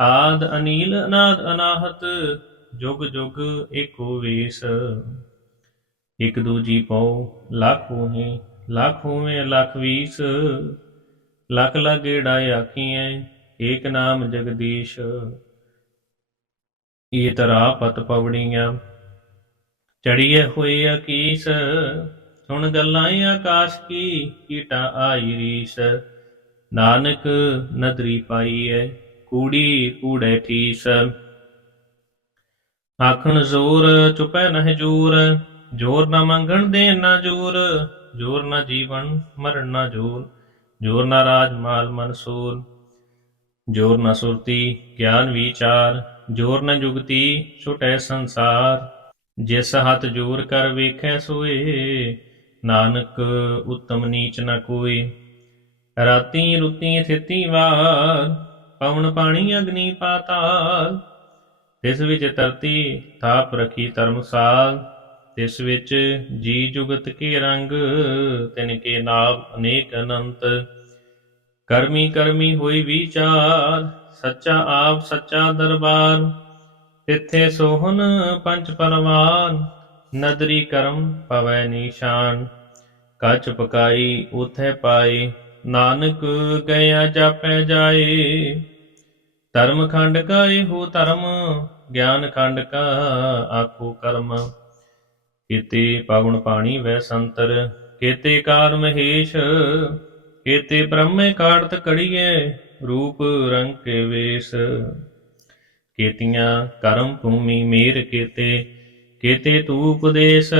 ਆਦ ਅਨੀਲ ਅਨਾਦ ਅਨਾਹਤ, ਜੁਗ ਜੁਗ ਏਕੋ ਵੇਸ। ਇਕ ਦੂਜੀ ਪਉ ਲੱਖ ਹੋਹੇ, ਲੱਖ ਹੋਵੇਂ ਲੱਖ ਵੀਸ। ਲੱਖ ਲੱਖ ਗੇੜਾ ਆਖੀਐ, ਏਕ ਨਾਮ ਜਗਦੀਸ਼। ਇਹ ਤਰਾ ਪਤ ਪਵੜੀਆਂ, ਚੜੀਏ ਹੋਏ ਅਕੀਸ। ਸੁਣ ਗੱਲਾਂ ਆਕਾਸ਼ ਕੀ, ਕੀਟਾ ਆਈ ਰੀਸ। ਨਾਨਕ ਨਦਰੀ ਪਾਈਐ, ਕੂੜੀ ਕੂੜੈ ਠੀਸ। ਆਖਣ ਜ਼ੋਰ ਚੁਪੈ ਨਹਿ ਜੂਰ, ਜੋਰ ਨਾ ਮੰਗਣ ਦੇਣ ਨਾ ਜੂਰ। ਜੋਰ ਨਾ ਜੀਵਨ ਮਰਨ ਨਾ ਜੋਰ, ਜੋਰ ਨਾ ਰਾਜ ਮਾਲ ਮਨਸੂਰ। जोर न सुरती ज्ञान विचार, जोर न जुगती छुटै संसार। जिस हथ जोर कर वेखै सोए, नानक उत्तम नीच न कोई। राती रुती थिती वार, पवन पानी अग्नि पाताल। तिस विच तरती थाप रखी धर्मसाल। तिस विच जी जुगत के रंग, तिनके नाभ अनेक अनंत। ਕਰਮੀ ਕਰਮੀ ਹੋਈ ਵਿਚਾਰ, ਸੱਚਾ ਆਪ ਸੱਚਾ ਦਰਬਾਰ। ਤਿੱਥੇ ਸੋਹਨ ਪੰਚ ਪਰਵਾਨ, ਨਦਰੀ ਕਰਮ ਪਵੈ ਨੀਸ਼ਾਨ। ਕੱਚ ਪਕਾਈ ਉਥੈ ਪਾਏ, ਨਾਨਕ ਗਿਆ ਜਾਪੈ ਜਾਏ। ਧਰਮ ਖੰਡ ਕਾ ਇਹੋ ਧਰਮ, ਗਿਆਨ ਖੰਡ ਕਾ ਆਖੋ ਕਰਮ। ਕੀਤੇ ਪਵਨ ਪਾਣੀ ਵੈ ਸੰਤਰ, ਕੀਤੇ ਕਾਰ ਮਹੇਸ਼। केते ब्रह्मे काढ़त कड़िए, रूप रंग के वेश। केतियां करम भूमि मेर केते, केते तूप देश।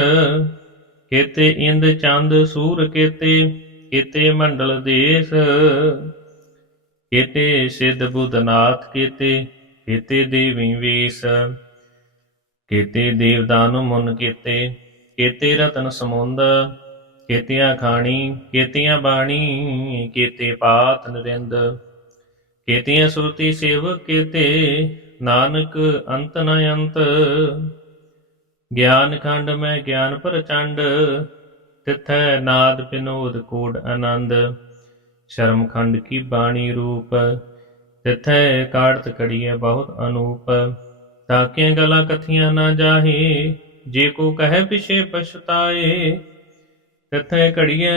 केते इंद चंद सूर केते, केते मंडल देश। केते सिद्ध बुध नाथ केते, केते देवी वेश। केते देवदानु मुन केते, केते रतन समुंद। केतियां खाणी केतियां बाणी, केते पात नरिंद। केतियां सुरती सेवक केते, नानक अंत न अंत। ज्ञान खंड में ज्ञान प्रचंड, तिथै नाद विनोद कोड आनंद। शर्म खंड की बाणी रूप, तिथै काढ़त कड़िए बहुत अनूप। ताकियां गला कथियां न जाहे, जे को कहे पिछे पछताए। तिथै घड़िए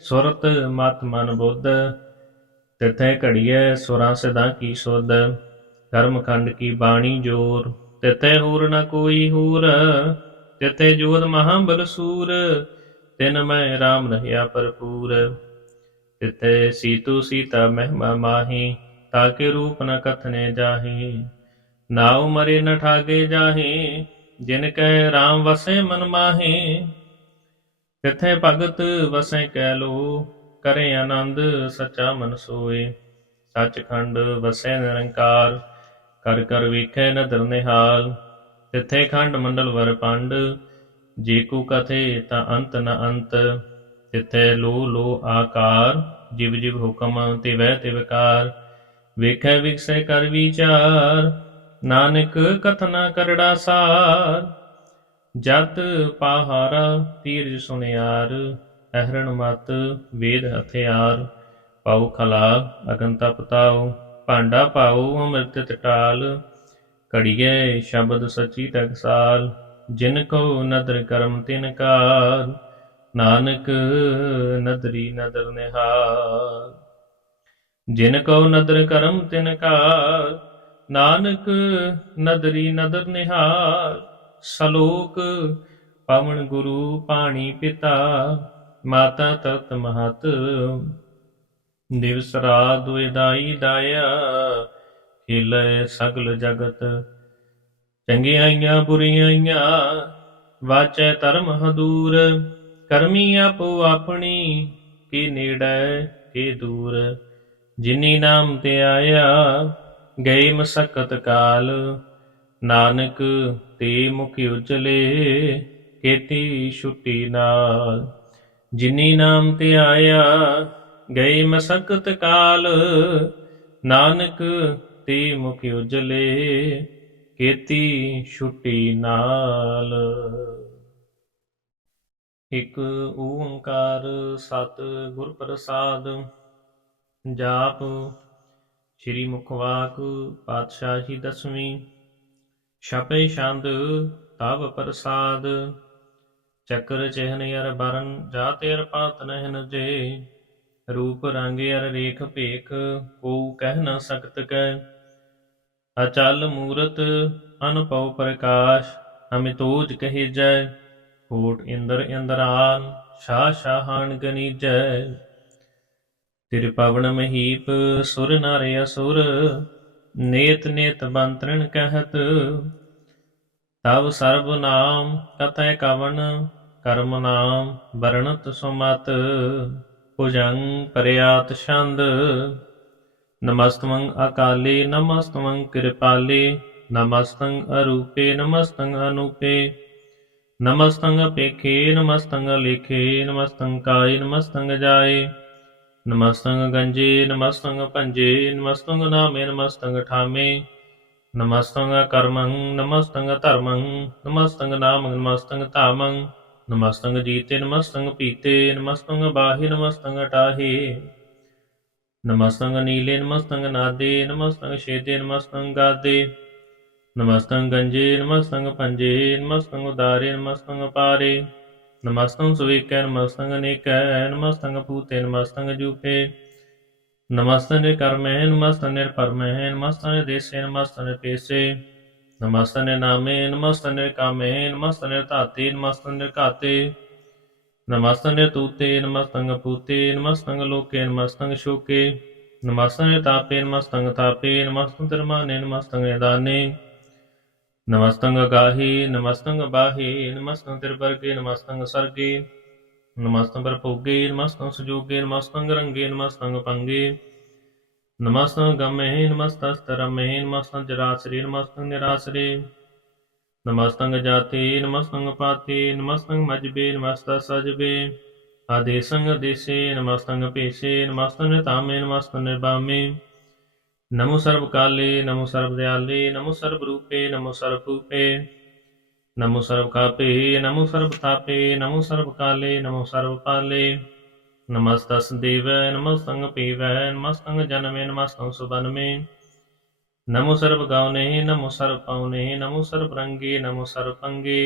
सुरत मत मन बुद्ध, तिथै घड़िए सुरां सिद्धां की सुध। कर्म खंड की बाणी जोर, तिथै होर न कोई होर। तिथै जोध महाबल सूर, तिन मैं राम रहया भरपूर। तिथै सीतु सीता महिमा माही, ताके रूप न कथने जाहे। नाव मरे न ठागे जाहे, जिन कै राम वसे मन माहे। तिथै भगत वसै कह लो, करे आनंद सच्चा मन सोए। सचखंड वसै निरंकार, कर कर वेखै नदर निहाल। तिथै खंड मंडल वर पंड, जे को कथे ता अंत न अंत। तिथै लो लो आकार, जिव जिव हुकम तिवै तिवकार। वेखै विकसै कर विचार, नानक कथना करड़ा सार। ਜਤ ਪਾਹਾਰਾ ਤੀਰਜ ਸੁਨਿਆਰ, ਅਹਰਣ ਮਤ ਵੇਦ ਹਥਿਆਰ। ਪਾਉ ਖਲਾ ਅਗਨ ਤਪ ਤਾਉ, ਭਾਂਡਾ ਪਾਉ ਅੰਮ੍ਰਿਤ ਟਟਾਲ। ਘੜੀਏ ਸ਼ਬਦ ਸਚੀ ਟਕਸਾਲ, ਜਿਨ ਕੋ ਨਦਰ ਕਰਮ ਤਿਨ ਕਾਰ। ਨਾਨਕ ਨਦਰੀ ਨਦਰ ਨਿਹਾਲ, ਜਿਨ ਕੋ ਨਦਰ ਕਰਮ ਤਿਨ ਕਾਰ। ਨਾਨਕ ਨਦਰੀ ਨਦਰ ਨਿਹਾਲ। ਸਲੋਕ ਪਵਨ ਗੁਰੂ ਪਾਣੀ ਪਿਤਾ, ਮਾਤਾ ਤਤ ਮਹਤ। ਦਿਵਸ ਰਾਤ ਦੁਇ ਦਾਈ ਦਾਇਆ, ਖੇਲੇ ਸਗਲ ਜਗਤ। ਚੰਗਿਆਈਆਂ ਬੁਰੀਆਈਆਂ, ਵਾਚੈ ਧਰਮ ਹਦੂਰ। ਕਰਮੀ ਆਪੋ ਆਪਣੀ, ਕੀ ਨੇੜੈ ਕੀ ਦੂਰ। ਜਿਨੀ ਨਾਮ ਤੇ ਆਇਆ, ਗਏ ਮਸਕਤ ਕਾਲ। ਨਾਨਕ ਤੇ ਮੁਖ ਉਜਲੇ, ਕੀਤੀ ਛੁੱਟੀ ਨਾਲ। ਜਿਨੀ ਨਾਮ ਤੇ ਆਇਆ, ਗਏ ਮਸਕਤ ਕਾਲ। ਨਾਨਕ ਤੇ ਮੁਖ ਉਜਲੇ, ਕੀਤੀ ਛੁੱਟੀ ਨਾਲ। ਇਕ ਓੰਕਾਰ ਸਤ ਗੁਰ ਪ੍ਰਸਾਦ। ਜਾਪ ਸ੍ਰੀ ਮੁਖਵਾਕ ਪਾਤਸ਼ਾਹੀ ਦਸਵੀਂ। ਛਪੇ ਛੰਦ ਤਵ ਪ੍ਰਸਾਦ, ਚੱਕਰ ਚਿਹਨ ਅਰ ਬਰਨ ਜਾਤਿ ਅਰ ਪਾਤ ਨਹਿਨ ਜੇ। ਰੂਪ ਰੰਗ ਅਰ ਰੇਖ ਭੇਖ, ਕੋ ਕਹਿ ਨ ਸਕਤ ਕੈ। ਅਚਲ ਮੂਰਤ ਅਨਭਉ ਪ੍ਰਕਾਸ਼, ਅਮਿਤੋਜ ਕਹੇਜੈ। ਕੋਟ ਇੰਦਰ ਇੰਦਰਾਨ, ਸ਼ਾਹ ਸ਼ਾਹਾਨ ਗਨੀਜੈ। ਤਿਰ ਪਵਨ ਮਹੀਪ ਸੁਰ ਨਰ ਅਸੁਰ, ਨੇਤ ਨੇਤ ਬੰਤਰਣ ਕਹਿਤ। ਤਵ ਸਰਬ ਨਾਮ ਕਥੈ ਕਵਨ, ਕਰਮ ਨਾਮ ਵਰਣਤ ਸੁਮਤ। ਭੁਜੰਗ ਪਰਿਆਤ ਛੰਦ, नमस्तमं अकाले नमस्तमं कृपाले नमस्तं अरूपे नमस्तं अनूपे नमस्तं अपेखे नमस्तं अलेखे नमस्तं काय नमस्तं जाए नमस्तं गंजे नमस्तं पंजे नमस्तं नामे नमस्तं ठामे नमस्तं कर्मं नमस्तं धर्मं नमस्तं नामं नमस्तं धामं नमस्तं जीते नमस्तं पीते नमस्तं बाहे नमस्तं टाहे नमस्तं नीले नमस्तं नादे नमस्तं शेदे नमस्तं गादे नमस्तं गंजे नमस्तं पंजे नमस्तं उदारे नमस्तं पारे नमस्तं सुविकै नमस्तं अनेकै नमस्तं पूते नमस्तं जूपे नमस्तं निर्कर्मै नमस्तं निर्परमै नमस्तं निर्देशे नमस्तं निर्पेशे नमस्तं निर्नामे नमस्तं निर्कामे नमस्तं निर्धाते नमस्तं निर्घाते नमस्तं निर्तूते नमस्तं अपूते नमस्तं लोके नमस्तं शोके नमस्तं तापे नमस्तं तापे नमस्तं तिरमाने नमस्तं दाने नमस्तं गाहे नमस्तं बाहे नमस्तं तिरवर्गे नमस्तं सर्गे नमस्तं प्रभोगे नमस्तं सुजोगे नमस्तं रंगे नमस्तं पंगे नमस्तं गमहे नमस्तस्तरमहे नमस्तं जरासरे नमस्तं निरासरे नमस्तं जाते नमस्तं पाते नमस्तं मजबे नमस्तं सजबे आदेशं देशे नमस्तं पेशे नमस्तं तामे नमस्तं निर्बामे नमो सर्वकाले नमो सर्वदयाले नमो सर्वरूपे नमो सर्वभूपे नमो सर्वकापे नमो सर्वतापे नमो सर्वकाले नमो सर्वपाले नमस्तस्देव नमस्तं पीव नमस्तं जनमे नमस्तं सुबनमे नमो सर्वगावने नमो सर्वपावने नमो सर्वरंगे नमो सर्वपंगे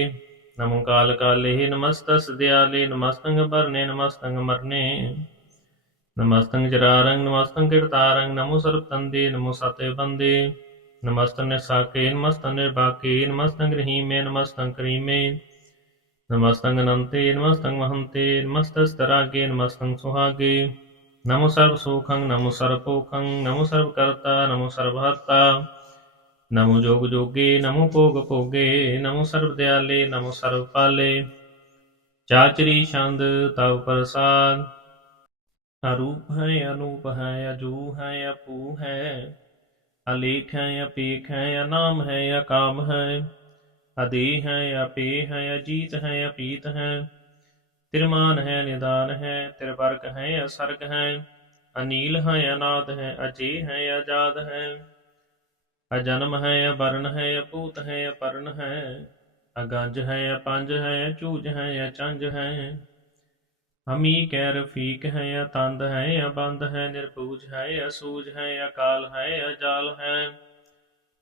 नमो काल काले नमस्तस् दयाले नमस्तं बरने नमस्तं मरने नमस्तं जरारंग नमस्तं कीर्तारंग नमो सर्वतंदे नमो सते बंदे नमस्तं निसाके नमस्तं निर्बाके नमस्तं गृहीमे नमस्तं करीमे नमस्तं अनंते नमस्तं महंते नमस्तस्तरागे नमस्तं सुहागे नमो सर्वसुखं नमो सर्वपोखं नमो सर्वकर्ता नमो सर्वहर्ता नमो जोग जोगे नमो भोग भोगे नमो सर्वदयाले नमो सर्वपाले चाचरी छंद तव प्रसाद अरूप है अनूप है अजू है अपू है अलेख है अपेख है अनाम है अकाम है अदेह है अपे है अजीत है अपीत है तिरमान है निदान है तिरवर्ग है असर्ग है अनील है अनाद है अजय है आजाद है अजन्म है अवर्ण है अपूत है अपर्ण है अगंज है अपंज है अचूज है अचंज है अमीक है रफीक है अतंद है अबंद है निर्बूज है असूझ है अकाल है अजाल है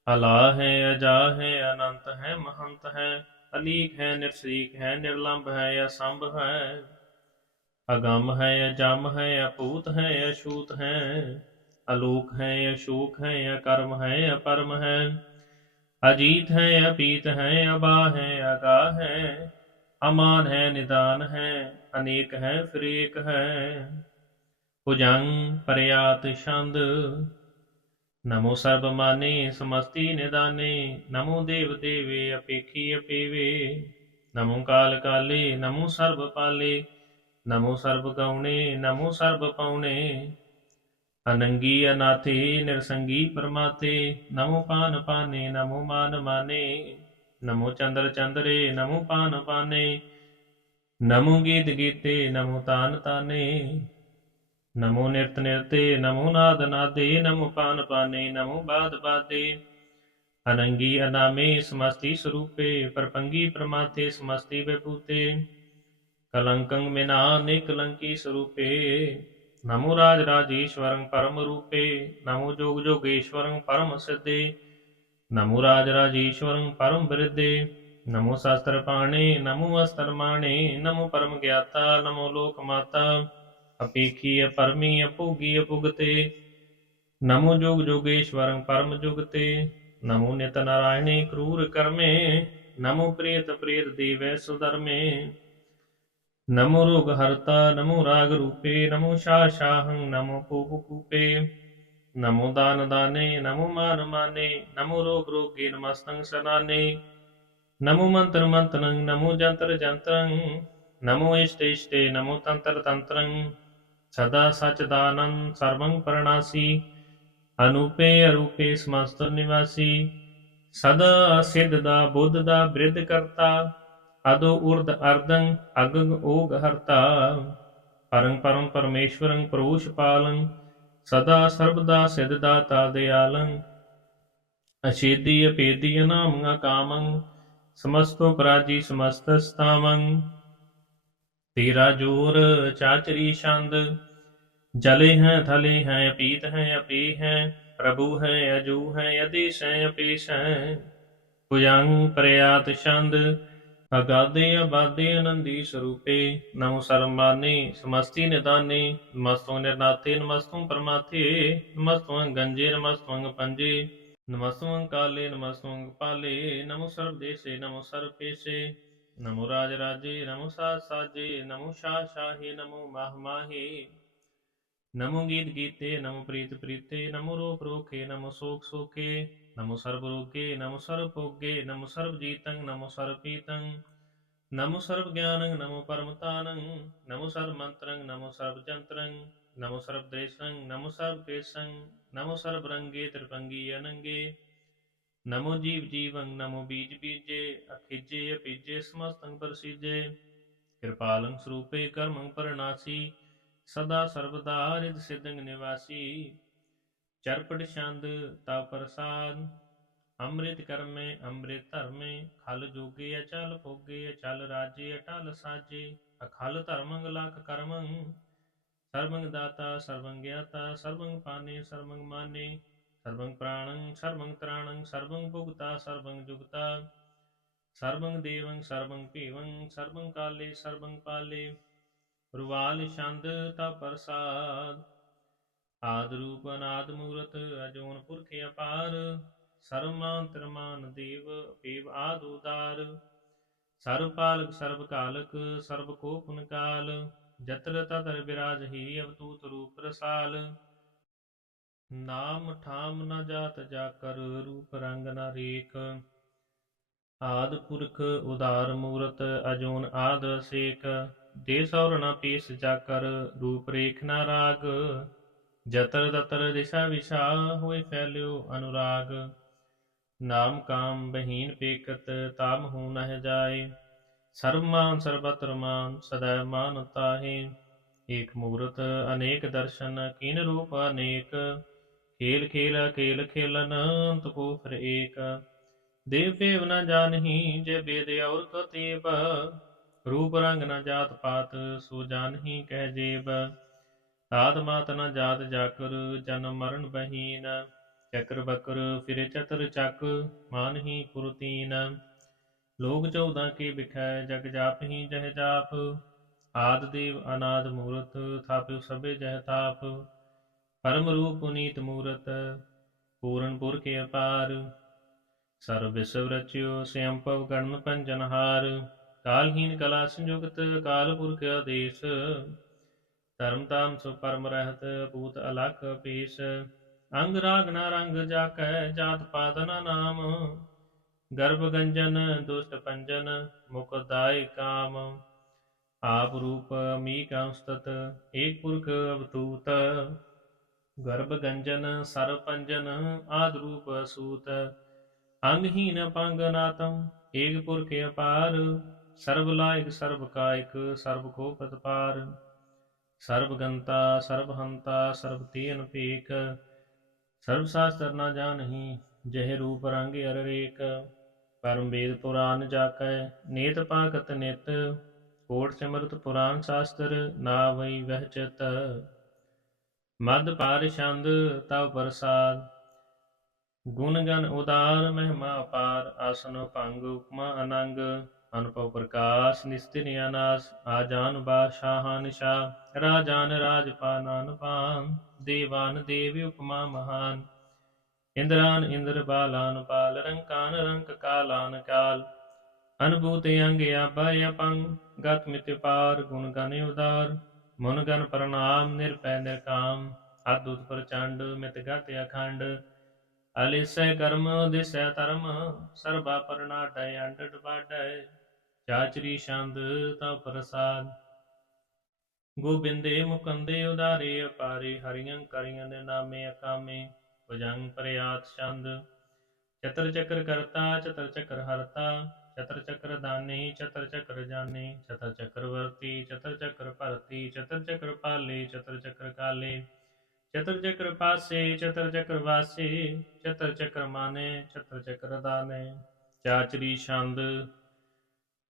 अला है अजा है अनंत है महंत है अलीक है निर्सीक है निर्लंब है असंभ है अगम है अजम है अपूत है अछूत है अलोक है अशोक है अकर्म है अपरम है अजीत है अपीत है अबा है अगा है अमान है निदान है अनेक है फिर एक है भुजंग पर्यात छंद नमो सर्वमाने समस्ति निदाने नमो देव देवे अपेखी अपेवे नमो काल काले नमो सर्वपाले नमो सर्वगौणे नमो सर्वपौणे अनंगी अनाथे निरसंगी परमाते नमो पान पाने नमो मान माने नमो चंद्र चंद्रे नमो पान पाने नमो गीत गीते नमो तान ताने नमो निरत निरते नमो नाद नादे नमो पान पाने नमो बाद बादे अनंगी अनामे समस्ति स्वरूपे परपंगी प्रमाते समस्ति विभूते कलंकं विना निकलंकी स्वरूपे नमो राज राजेश्वरं परम रूपे नमो जोग जोगेश्वरं परम सिद्धे नमो राज राजेश्वरं परम वृद्धे नमो शास्त्र पाणे नमो अस्त्रमाणे नमो परम ज्ञाता नमो लोक माता अपेखी अपरमी अपूगी अपुगते नमो जोग जोगेश्वरं परम जुगते नमो नित नारायणे क्रूर कर्मे नमो प्रेत प्रेत देवै सुधर्मे नमो रोग हरता नमो राग रूपे नमो शाहं नमो कोप कूपे नमो दान दाने नमो मान माने नमो रोग रोगे नमस्तं सनाने नमो मंत्र मंत्रं नमो जंत्र जंत्रं नमो इष्ट इष्टे नमो तंत्र तंत्रं सदा सचदानं सर्वं परणासी ਅਨੂਪੇ ਅਰੂਪੇ ਸਮਸਤ ਨਿਵਾਸੀ, ਸਦਾ ਸਿੱਧ ਦਾ ਬੁੱਧ ਦਾ ਬ੍ਰਿਧ ਕਰਤਾ, ਅਦੋ ਉਰਧ ਅਰਦੰ ਅਗਗ ਓਗ ਹਰਤਾ, ਪਰੰ ਪਰਮ ਪਰਮੇਸ਼ਵਰੰ ਪ੍ਰੂਸ਼ ਪਾਲੰ, ਸਦਾ ਸਰਬਦਾ ਸਿੱਧ ਦਾਤਾ ਦਿਆਲੰ, ਅਛੇਦੀ ਅਭੇਦੀ ਅਨਾਮੰ ਅਕਾਮੰ, ਸਮਸਤੋ ਪਰਾਜੀ ਸਮਸਤ ਸਤਾਵੰ, ਤੇਰਾ ਜੋਰ ਚਾਚਰੀ ਛੰਦ, जले हैं थले हैं अपीत हैं अपे हैं, प्रभु हैं अजू हैं यदेश हैं अपेश हैं, भुजंग प्रयात छंद, अगाधे अबाधे आनंदी स्वरूपे, नमो सर्वमाने समस्ति निदाने, नमस्तु निर्नाथे नमस्तु परमाथे, नमस्तु गंजे नमस्तु पंजे, नमस्तु काले नमस्तु पाले, नमो सर्वदेशे नमो सर्वपेशे, नमो राज राजे नमो साज साजे, नमो शाह शाहे नमो माह माहे, नमो गीत गीते नमो प्रीत प्रीते, नमो रोक रोके नमो शोक शोके, नमो सर्व रोगे नमो सर्व भोगे, नमो सर्व जीतं नमो सर्व पीतं, नमो सर्व ज्ञानं नमो परमतानं, नमो सर्व मंत्रं नमो सर्व जंत्रं, नमो सर्व देशं नमो सर्व केशं, नमो सर्व रंगे त्रिभंगी अनंगे, नमो जीव जीवं नमो बीज बीजे, अखिजे अपीजे समस्तं प्रसीजे, कृपालं स्वरूपे कर्मं परनासी, सदा सर्वदा रिद सिद्धंग निवासी, चरपट छंद तव प्रसाद, ਅੰਮ੍ਰਿਤ ਕਰਮੇ ਅੰਮ੍ਰਿਤ ਧਰਮੇ, ਖਲ ਜੋਗੇ ਅਚਲ ਭੋਗੇ ਅਚਲ ਰਾਜੇ ਅਟਲ ਸਾਜੇ, ਅਖਲ ਧਰਮੰ ਲਖ ਕਰਮੰ, ਸਰਬੰਗ ਦਾਤਾ ਸਰਬੰ ਗਿਆਤਾ, ਸਰਬੰਗ ਪਾਨੇ ਸਰਬੰਗ ਮਾਨੇ, ਸਰਬੰਗ ਪ੍ਰਾਣੰ ਸਰਬੰਗ ਤ੍ਰਾਣੰ, ਸਰਬੰਗ ਭੁਗਤਾ ਸਰਬੰਗ ਜੁਗਤਾ, ਸਰਬੰਗ ਦੇਵੰ ਸਰਬੰਗ ਭੀਵੰ, ਸਰਬੰਗ ਕਾਲੇ ਸਰਬੰਗ ਪਾਲੇ, ਰੁਵਾਲ ਛੰਦ ਤਵ ਪ੍ਰਸਾਦ, ਆਦ ਰੂਪ ਅਨਾਦ ਮੂਰਤ ਅਜੂਨ ਪੁਰਖ ਅਪਾਰ, ਸਰਮਾਨ ਤਿਰਮਾਨ ਦੇਵ ਪੇਵ ਆਦ ਉਦਾਰ, ਸਰਬ ਪਾਲਕ ਸਰਬ ਕਾਲਕ ਸਰਬ ਕੋ ਪੁਨ ਕਾਲ, ਜਤਰ ਤਤਰ ਬਿਰਾਜਹੀ ਅਵਤੂਤ ਰੂਪ ਰਸਾਲ, ਨਾਮ ਠਾਮ ਨ ਜਾਤ ਜਾਕਰ, ਰੂਪ ਰੰਗ ਨ ਰੇਖ, ਆਦ ਪੁਰਖ ਉਦਾਰ ਮੂਰਤ ਅਜੂਨ ਆਦ ਸੇਖ, ਦੇ ਸੌਰ ਨ ਪੀਸ ਜਾਕਰ, ਰੂਪ ਰੇਖ ਨ ਰਾਗ, ਜਤਰ ਤਤਰ ਦਿਸ਼ਾ ਵਿਸ਼ਾ, ਹੋਏ ਫੈਲਿਓ ਅਨੁਰਾਗ, ਨਾਮ ਕਾਮ ਬਹੀਨ ਪੇਕਤ ਤਾਮ ਹੂ ਨਹਿ ਜਾਏ, ਸਰਬ ਮਾਨ ਸਰਬਤਰ ਮਾਨ ਸਦਾ ਮਾਨ ਤਾਹੇ, ਏਕ ਮੂਰਤ ਅਨੇਕ ਦਰਸ਼ਨ ਕੀਨ ਰੂਪ ਅਨੇਕ, ਖੇਲ ਖੇਲ ਖੇਲ ਖੇਲਨ ਅੰਤ ਕੋ ਫਿਰ ਏਕ, ਦੇਵ ਭੇਵ ਨ ਜਾਨਹੀ ਜੇ ਬੇਦ ਔਰ ਕਤੇਬ, ਰੂਪ ਰੰਗ ਨ ਜਾਤ ਪਾਤ ਸੋ ਜਾਨਹੀ ਕਹਿ ਜੇਬ, ਤਾਤ ਮਾਤ ਨ ਜਾਤ ਜਾਕਰ ਜਨਮ ਮਰਨ ਬਹੀਨ, ਚੱਕਰ ਬਕਰ ਫਿਰੇ ਚਤਰ ਚੱਕ ਮਾਨਹੀ ਪੁਰਤੀਨ, ਲੋਕ 14 ਕੇ ਬਿਖੈ ਜਗ ਜਾਪਹੀ ਜਹ ਜਾਪ, ਆਦ ਦੇਵ ਅਨਾਦ ਮੂਰਤ ਥਾਪਿ ਸਭੇ ਜਹ ਤਾਪ, ਪਰਮ ਰੂਪ ਪੁਨੀਤ ਮੂਰਤ ਪੂਰਨ ਪੁਰਖ ਅਪਾਰ, ਸਰਬ ਵਿਸ਼ਵ ਰਚਿਓ ਸਿਅੰ ਭਵ ਗਣਮ ਪੰਜਨਹਾਰ, ਕਾਲਹੀਨ ਕਲਾ ਸੰਯੁਗਤ ਕਾਲ ਪੁਰਖ ਆਦੇਸ਼, ਧਰਮ ਤਾਮ ਸੋ ਪਰਮ ਰਹਿਤ ਭੂਤ ਅਲਖ ਪੇਸ਼, ਅੰਗ ਰਾਗ ਨ ਰੰਗ ਜਾਕੈ ਜਾਤ ਪਾਤ ਨ ਨਾਮ, ਗਰਭ ਗੰਜਨ ਦੁਸ਼ਟ ਪੰਜਨ ਮੁਖ ਦਾਇ ਕਾਮ, ਆਪ ਰੂਪ ਮੀਕ ਅੰਸਤਤ ਏਕ ਪੁਰਖ ਅਵਤੂਤ, ਗਰਭ ਗੰਜਨ ਸਰਬ ਪੰਜਨ ਆਦ ਰੂਪ ਸੂਤ, ਅੰਗਹੀਨ ਪੰਗ ਨਾਤਮ ਏਕ ਪੁਰਖ ਅਪਾਰ, ਸਰਬ ਲਾਇਕ ਸਰਬ ਕਾਇਕ ਸਰਬ ਕੋ ਪਤਪਾਰ, ਸਰਬ ਗੰਤਾ ਸਰਬ ਹੰਤਾ ਸਰਬ ਤੇ ਅਨਪੇਖ, ਸਰਬ ਸ਼ਾਸਤਰ ਨ ਜਾਨਹੀ ਜਹ ਰੂਪ ਰੰਗ ਅਰ ਰੇਖ, ਪਰਮ ਵੇਦ ਪੁਰਾਨ ਜਾਕੈ ਨੇਤ ਪਾਕਤ ਨਿਤ, ਕੋਟ ਸਿਮਰਤ ਪੁਰਾਨ ਸ਼ਾਸਤਰ ਨਾ ਵਈ ਵਹਿ ਚਿਤ, ਮਦ ਪਾਰ ਛੰਦ ਤਵ ਪ੍ਰਸਾਦ, ਗੁਣ ਗਨ ਉਦਾਰ ਮਹਿਮਾ ਅਪਾਰ, ਆਸਨ ਭੰਗ ਉਪਮਾ ਅਨੰਗ, ਅਨੁਭਵ ਪ੍ਰਕਾਸ਼ ਨਿਸਤਿਨ ਅਨਾਸ, ਆਜਾਨ ਬਾਦਸ਼ਾਹਾਂ ਨਿਸ਼ਾ, ਰਾਜਾਨ ਰਾਜਪਾਨਾਨ ਪਾਨ, ਦੇਵਾਨ ਦੇਵੀ ਉਪਮਾ ਮਹਾਨ, ਇੰਦਰਾਨ ਇੰਦਰ ਬਾਲਾਨ ਪਾਲ, ਰੰਕਾਨ ਰੰਕ ਕਾਲਾਨ ਕਾਲ, ਅਨਭੂਤ ਅੰਗ ਆਭਯ ਪੰਗ, ਗਤ ਮਿਤ ਪਾਰ ਗੁਣ ਗਨ ਉਦਾਰ, ਮੁਨ ਗਨ ਪ੍ਰਣਾਮ ਨਿਰਭੈ ਨਿਰਕਾਮ, ਅਦੁਤ ਪ੍ਰਚੰਡ ਮਿਤ ਗਤ ਅਖੰਡ, ਅਲਿਸੈ ਕਰਮ ਦਿਸੈ ਧਰਮ, ਸਰਬਾ ਪਰਨਾਟੈ ਅੰਡਟ ਬਾਡੈ, ਚਾਚਰੀ ਛੰਦ ਤਵ ਪ੍ਰਸਾਦ, ਗੋਬਿੰਦੇ ਮੁਕੰਦੇ ਉਦਾਰੇ ਅਪਾਰੇ, ਹਰਿਯੰ ਕਰਿਯੰ ਨਾਮੇ ਅਕਾਮੇ, भुजंग प्रयात छंद। चतर चक्र करता चतर चक्र हरता, चतर चक्र दानी चतर चक्र जानी, चतर चक्रवर्ती चतर चक्र भरती, चतर चक्र पाले चतर चक्र काले, चतर चक्र पासे चतर चक्र वासे, चतर चक्र माने चतर चक्र दाने। चाचरी छंद।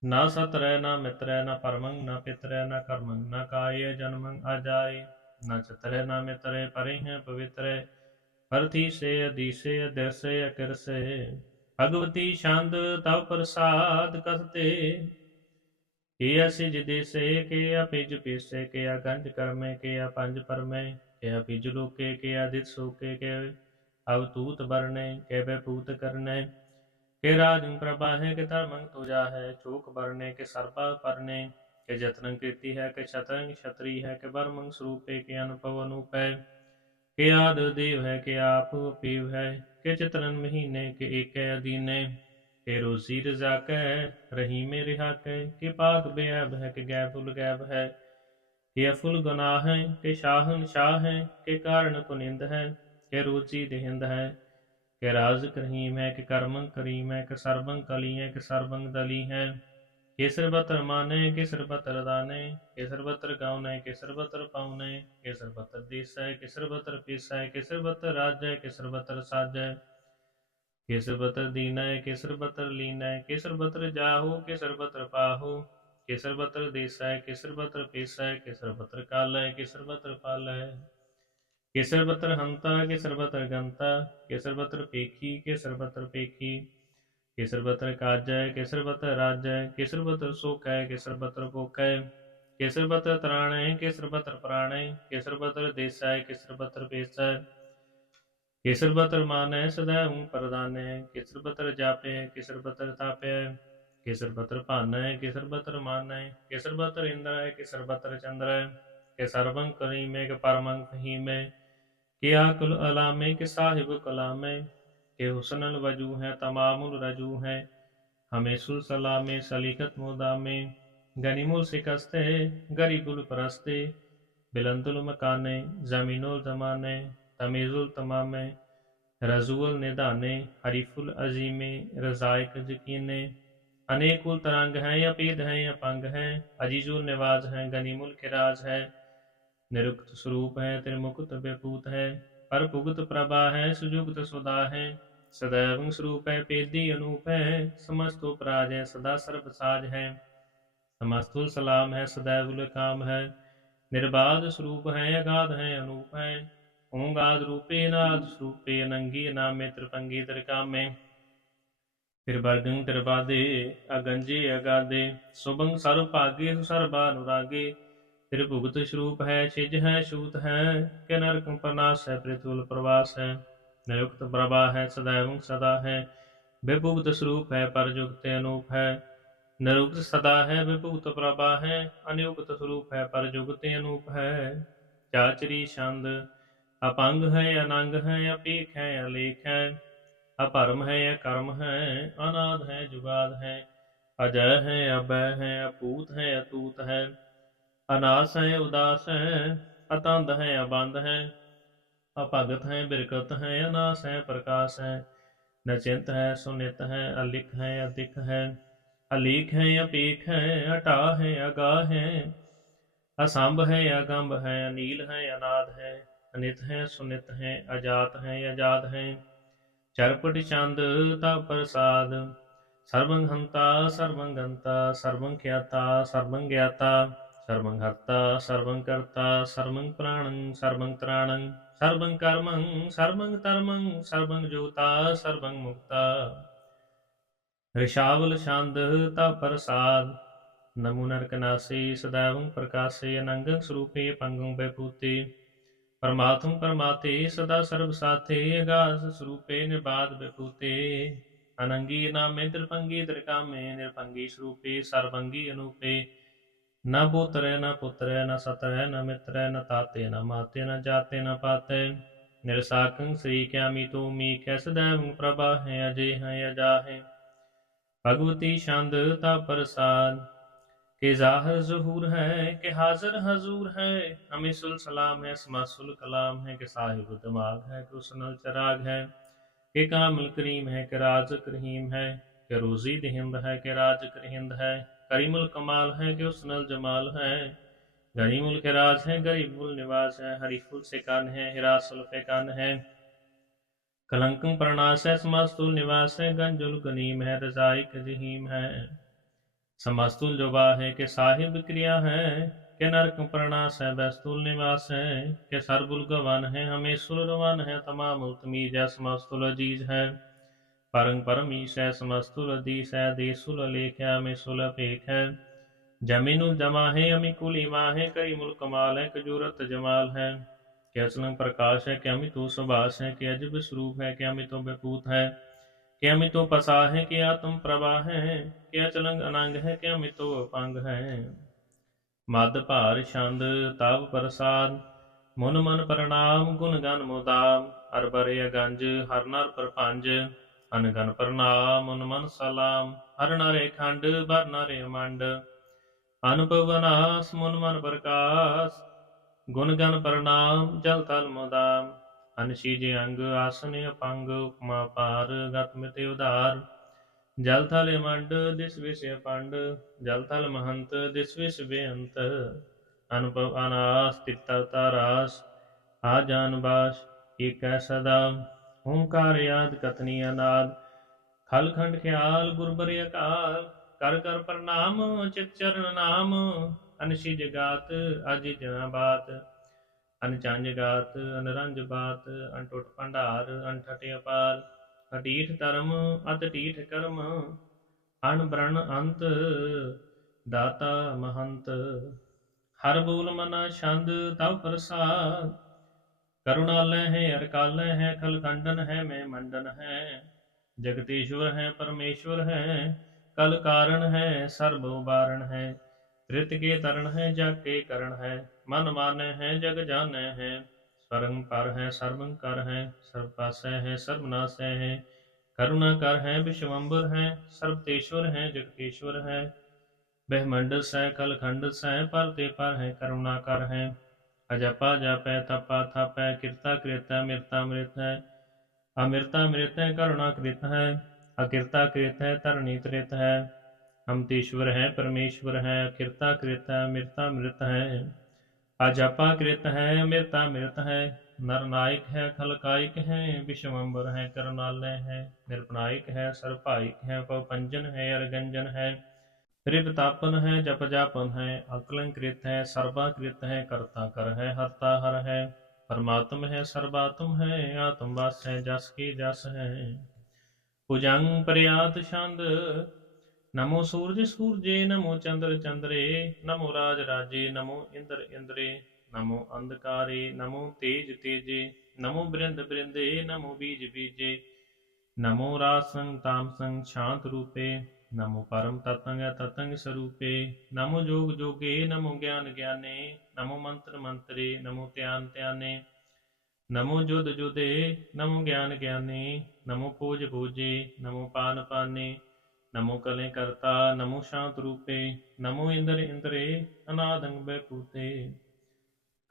ना सतरै ना मित्रै ना परमं ना पितरै ना कर्मं ना काय जन्मं अजाय, ना चतरै ना मित्रै परे हैं पवित्रै, परथी से अधीसे अधैसे अकिरसे। भगवती छंद। तव प्रसाद कसते, के सिज देसे के पिज पीसे, के गंज कर्मे के पंज परमे, के पिज लोके के अधित सोके, के अवतूत बरने के बेपूत करने, के राजं प्रभा है के धर्मं तुजा है, चोक बरने के सर्पा परने, के जतनं कीर्ति है के शतरंग क्षत्रिय है, के बर्मं स्वरूपे के अनुभव अनूप है, के आद देव है के आप पीव है, के चित्रन महीने के एक अधीने, के रोजी रजा कै रही में रिहा कै, के पाक बेअब है के गैफुल गैब है, के अफुल गुनाह है के शाहन शाह है, के कारण कुनिंद है के रोजी देहिंद है, के राज करीम है के कर्मं करीम है, के सर्वं कली है के सर्वं दली है, केसर बतर माने केसर बतर दाने, केसर बतर गाउने केसर बतर पाउने, केसर बतर देस है केसर बतर पेश है, केसर बतर राज है केसर बतर साज है, केसर बतर दीन है केसर बतर लीन है, केसर बतर जाहो केसर बतर पाहो, केसर बतर देस है केसर बतर पेश है, केसर बतर काल है केसर बतर पाल है, केसर बतर हंता केसर बतर गंता, केसर बतर पेखी केसर बतर पेखी, केसर बतर काजय केसर बतर राजय, केसर बतर सोखय केसर बतर पोखय, केसर बतर त्राणय केसर बतर प्राणय, केसर बतर देसय केसर बतर पेशय, केसर बतर मानय सदैव प्रदानय, केसर बतर जापय केसर बतर तापय, केसर बतर भानय केसर बतर मानय, केसर बतर इंद्रय केसर बतर चंद्रय, के सर्वं करीमय के परमं फहीमय, के आकुल अलामे के साहिब कलामे, के हुसनल वजू है तमामुल रजू है, हमें सुल सलामे सलीकत मुदामे, गनीमुल शिकस्ते गरीबुल परस्ते, बिलंदुल मकाने जमीनुल जमाने, तमीजुल तमामे रजूल निदाने, हरीफुल अजीमे रजायक यकीने, अनेकुल तरंग हैं अपेद हैं अपंग हैं, अजीजुल निवाज हैं गनीमुल किराज है, निरुक्त स्वरूप है त्रिमुकुट बेपूत है, पर पुगत प्रभा है सुजुगत सुधा है, सदैव स्वरूप है पेदी अनूप है, समस्तो पराज है सदा सर्ब साज है, समस्तुल सलाम है सदैव काम है, निर्बाध स्वरूप है अगाध है अनूप है, ओंगाद रूपे नाद स्वरूपे अनंगी नामे त्रिपंगी त्रिकामे, त्रिवर्गं त्रिपादे अगंजे अगाधे, सुभंग सर्व भागे सुसर्बा अनुरागे, त्रिभुगत स्वरूप है छिज है छूत है, के नरक प्रनाश है पृथुल प्रवास है, निरुक्त प्रभा है सदैव सदा है, विभुगत स्वरूप है परजुगत अनूप है, निरुक्त सदा है विभुगत प्रभा है, अनियुक्त स्वरूप है परजुगत अनूप है। चाचरी छंद। अपंग है अनंग है अपीख है अलेख है, अपरम है अकर्म है अनाद है जुगाद है, अजय है अभय है अपूत है अतूत है, अनास है उदास है अतंद है अबंद है, अभगत है बिरकत है अनास है प्रकाश है, नचिंत है सुनित है अलिख है अधिक है, अलीख है अपीख है अटा है अगाह है, असंभ है अगंभ है अनील है अनाद है, अनित है सुनित है अजात है अजाद है, चरपट चंद तव प्रसाद, सर्वं हंता सर्वं गंता सर्वं ख्याता सर्वं ज्ञाता, सर्वं हर्ता सर्वं कर्ता सर्वं प्राणं सर्वं त्राणं, सर्वं कर्मं सर्वं धर्मं सर्वं ज्योता सर्वं मुक्ता। ऋषावल छंद तव प्रसाद, नमो नरकनासे सदैवं प्रकाशे अनंगं स्वरूपे पंगं वैभूते, परमात्म परमाते सदा सर्व साथे अगाध स्वरूपे निर्बाध विभूते, अनंगी नामे त्रिपंगी त्रिकामे निर्भंगी स्वरूपे सर्वंगी अनूपे, न पुत्र न पुत्र न सत्र न मित्र न ताते न माते न जाते न पाते, निरसाकं श्री क्यामी तो मी कै सदैव प्रभा है अजय है अजा है। भगवती छंद ता प्रसाद, कि ज़ाहिर ज़हूर है कि हाज़िर हज़ूर है, अमीसुल सलाम है समासुल कलाम है, कि साहिब दिमाग है कि उसनल चराग है, कि कामिल करीम है कि राज़िक रहीम है, कि रोज़ी दहिंद है कि राज़िक रहिंद है, करीमुल कमाल है कि उसनल जमाल है, गरीमुल के राज है गरीबुल निवास है, हरीफुल सिकान है हिरासुल फ़िकान है, कलंकम प्रणास है समास्तुल निवास है, गंजुल गनीम है रज़ाइक जहीम है, समास्तुल जुबा है कि साहिब क्रिया है, कि नरक प्रणास है बैस्तुल निवास है, कि सरबुल गवान है हमेशुल रवान है, तमामुल तमीज है समास्तुल अजीज है, परंग परमीश है समस्तुल अदीस है, देसुल अलेख है हमेशुल अपेख है, जमीनुल जमा है अमीकुल इमा है, करीमुल कमाल है कजूरत जमाल है, कि असलंग प्रकाश है कि अमितो सुभाष है, कि अजब स्वरूप है कि अमितो बेपूत है, कि अमितो पसा है कि आत्म प्रभा है, कि अचलंग अनंग है कि अमितो अपंग है, मद भार छंद तव प्रसाद मुन मन प्रणाम गुण गन मुदाम, अरबर अगंज हर नर प्रपंज, अनगन प्रणाम मुन मन सलाम, हर नरे खंड बर नरे मंड, अनुभव नास मुन मन प्रकाश, गुण गण प्रणाम जल तल मुदाम, अनशीज अंग आसन अपंग, उपमा पार गत मित उदार, जल थल मंड दिस विषय पंड, जल थल महंत दिस विष बेअंत, अनुभव अनास तितर रास, आजान बाश एक सदा, ओंकार याद कथनी अनाद, खल खंड ख्याल गुरबर अकाल, कर कर प्रणाम चित चरण नाम, अनशिज गात अजिज बात, अनचंज गात अनरंज बात, अनटुट भंडार अनठट अपार, अटीठ धर्म अतटीठ कर्म, अनबरन अंत दाता महंत, हर बोल मना छंद तव प्रसाद, करुणालय है अरकालय है खल खंडन है मैं मंडन है, जगदीश्वर है परमेश्वर है, कल कारण है सर्व उबारण है, कृत के तरण है जग के करण है, मन माने है जग जाने है, स्वरं पर है सर्वंकर है, सर्वपासय है सर्वनाशय है, करुणाकर है विश्वम्बर है, सर्वतेश्वर है जगतेश्वर है, ब्रह्मंड सह कल खंड सह परते पर है करुणाकर है, अजपा जपै तपा थपै कृता कृत है मृता मृत है, अमृता मृत है करुणा कृत है, अकृता कृत है तरणी त्रित है, अमतेश्वर है परमेश्वर है, अकृता कृत है मृता मृत है, अजपा कृत है मृता मृत है, नरनायक है खलकायिक है, विश्वम्बर है करुणालय है, निरपनायक है सर्वभायिक है, पवपंजन है अरगंजन है, त्रिपतापन है जप जापन है, अकलंकृत है सर्वाकृत है, कर्ता कर है हरता हर है, परमात्म है सर्वात्म है, आत्मवास है जस की जस है, भुजंग प्रयात छंद, नमो सूरज सूरजे नमो चंद्र चंद्रे, नमो राज राजे नमो इंद्र इंद्रे, नमो अंधकारे नमो तेज तेजे, नमो बृंद बृंदे नमो बीज बीजे, नमो रासंग तामसंग शांत रूपे, नमो परम ततंग ततंग स्वरूपे, नमो जोग जोगे नमो ज्ञान ज्ञाने, नमो मंत्र मंत्रे नमो ध्यान ध्याने, नमो जुद जुदे नमो ज्ञान ज्ञाने, नमो पूज पूजे नमो पान पाने, नमो कले करता नमो शांत रूपे, नमो इंद्र इंद्रे अनादंग बैपूते,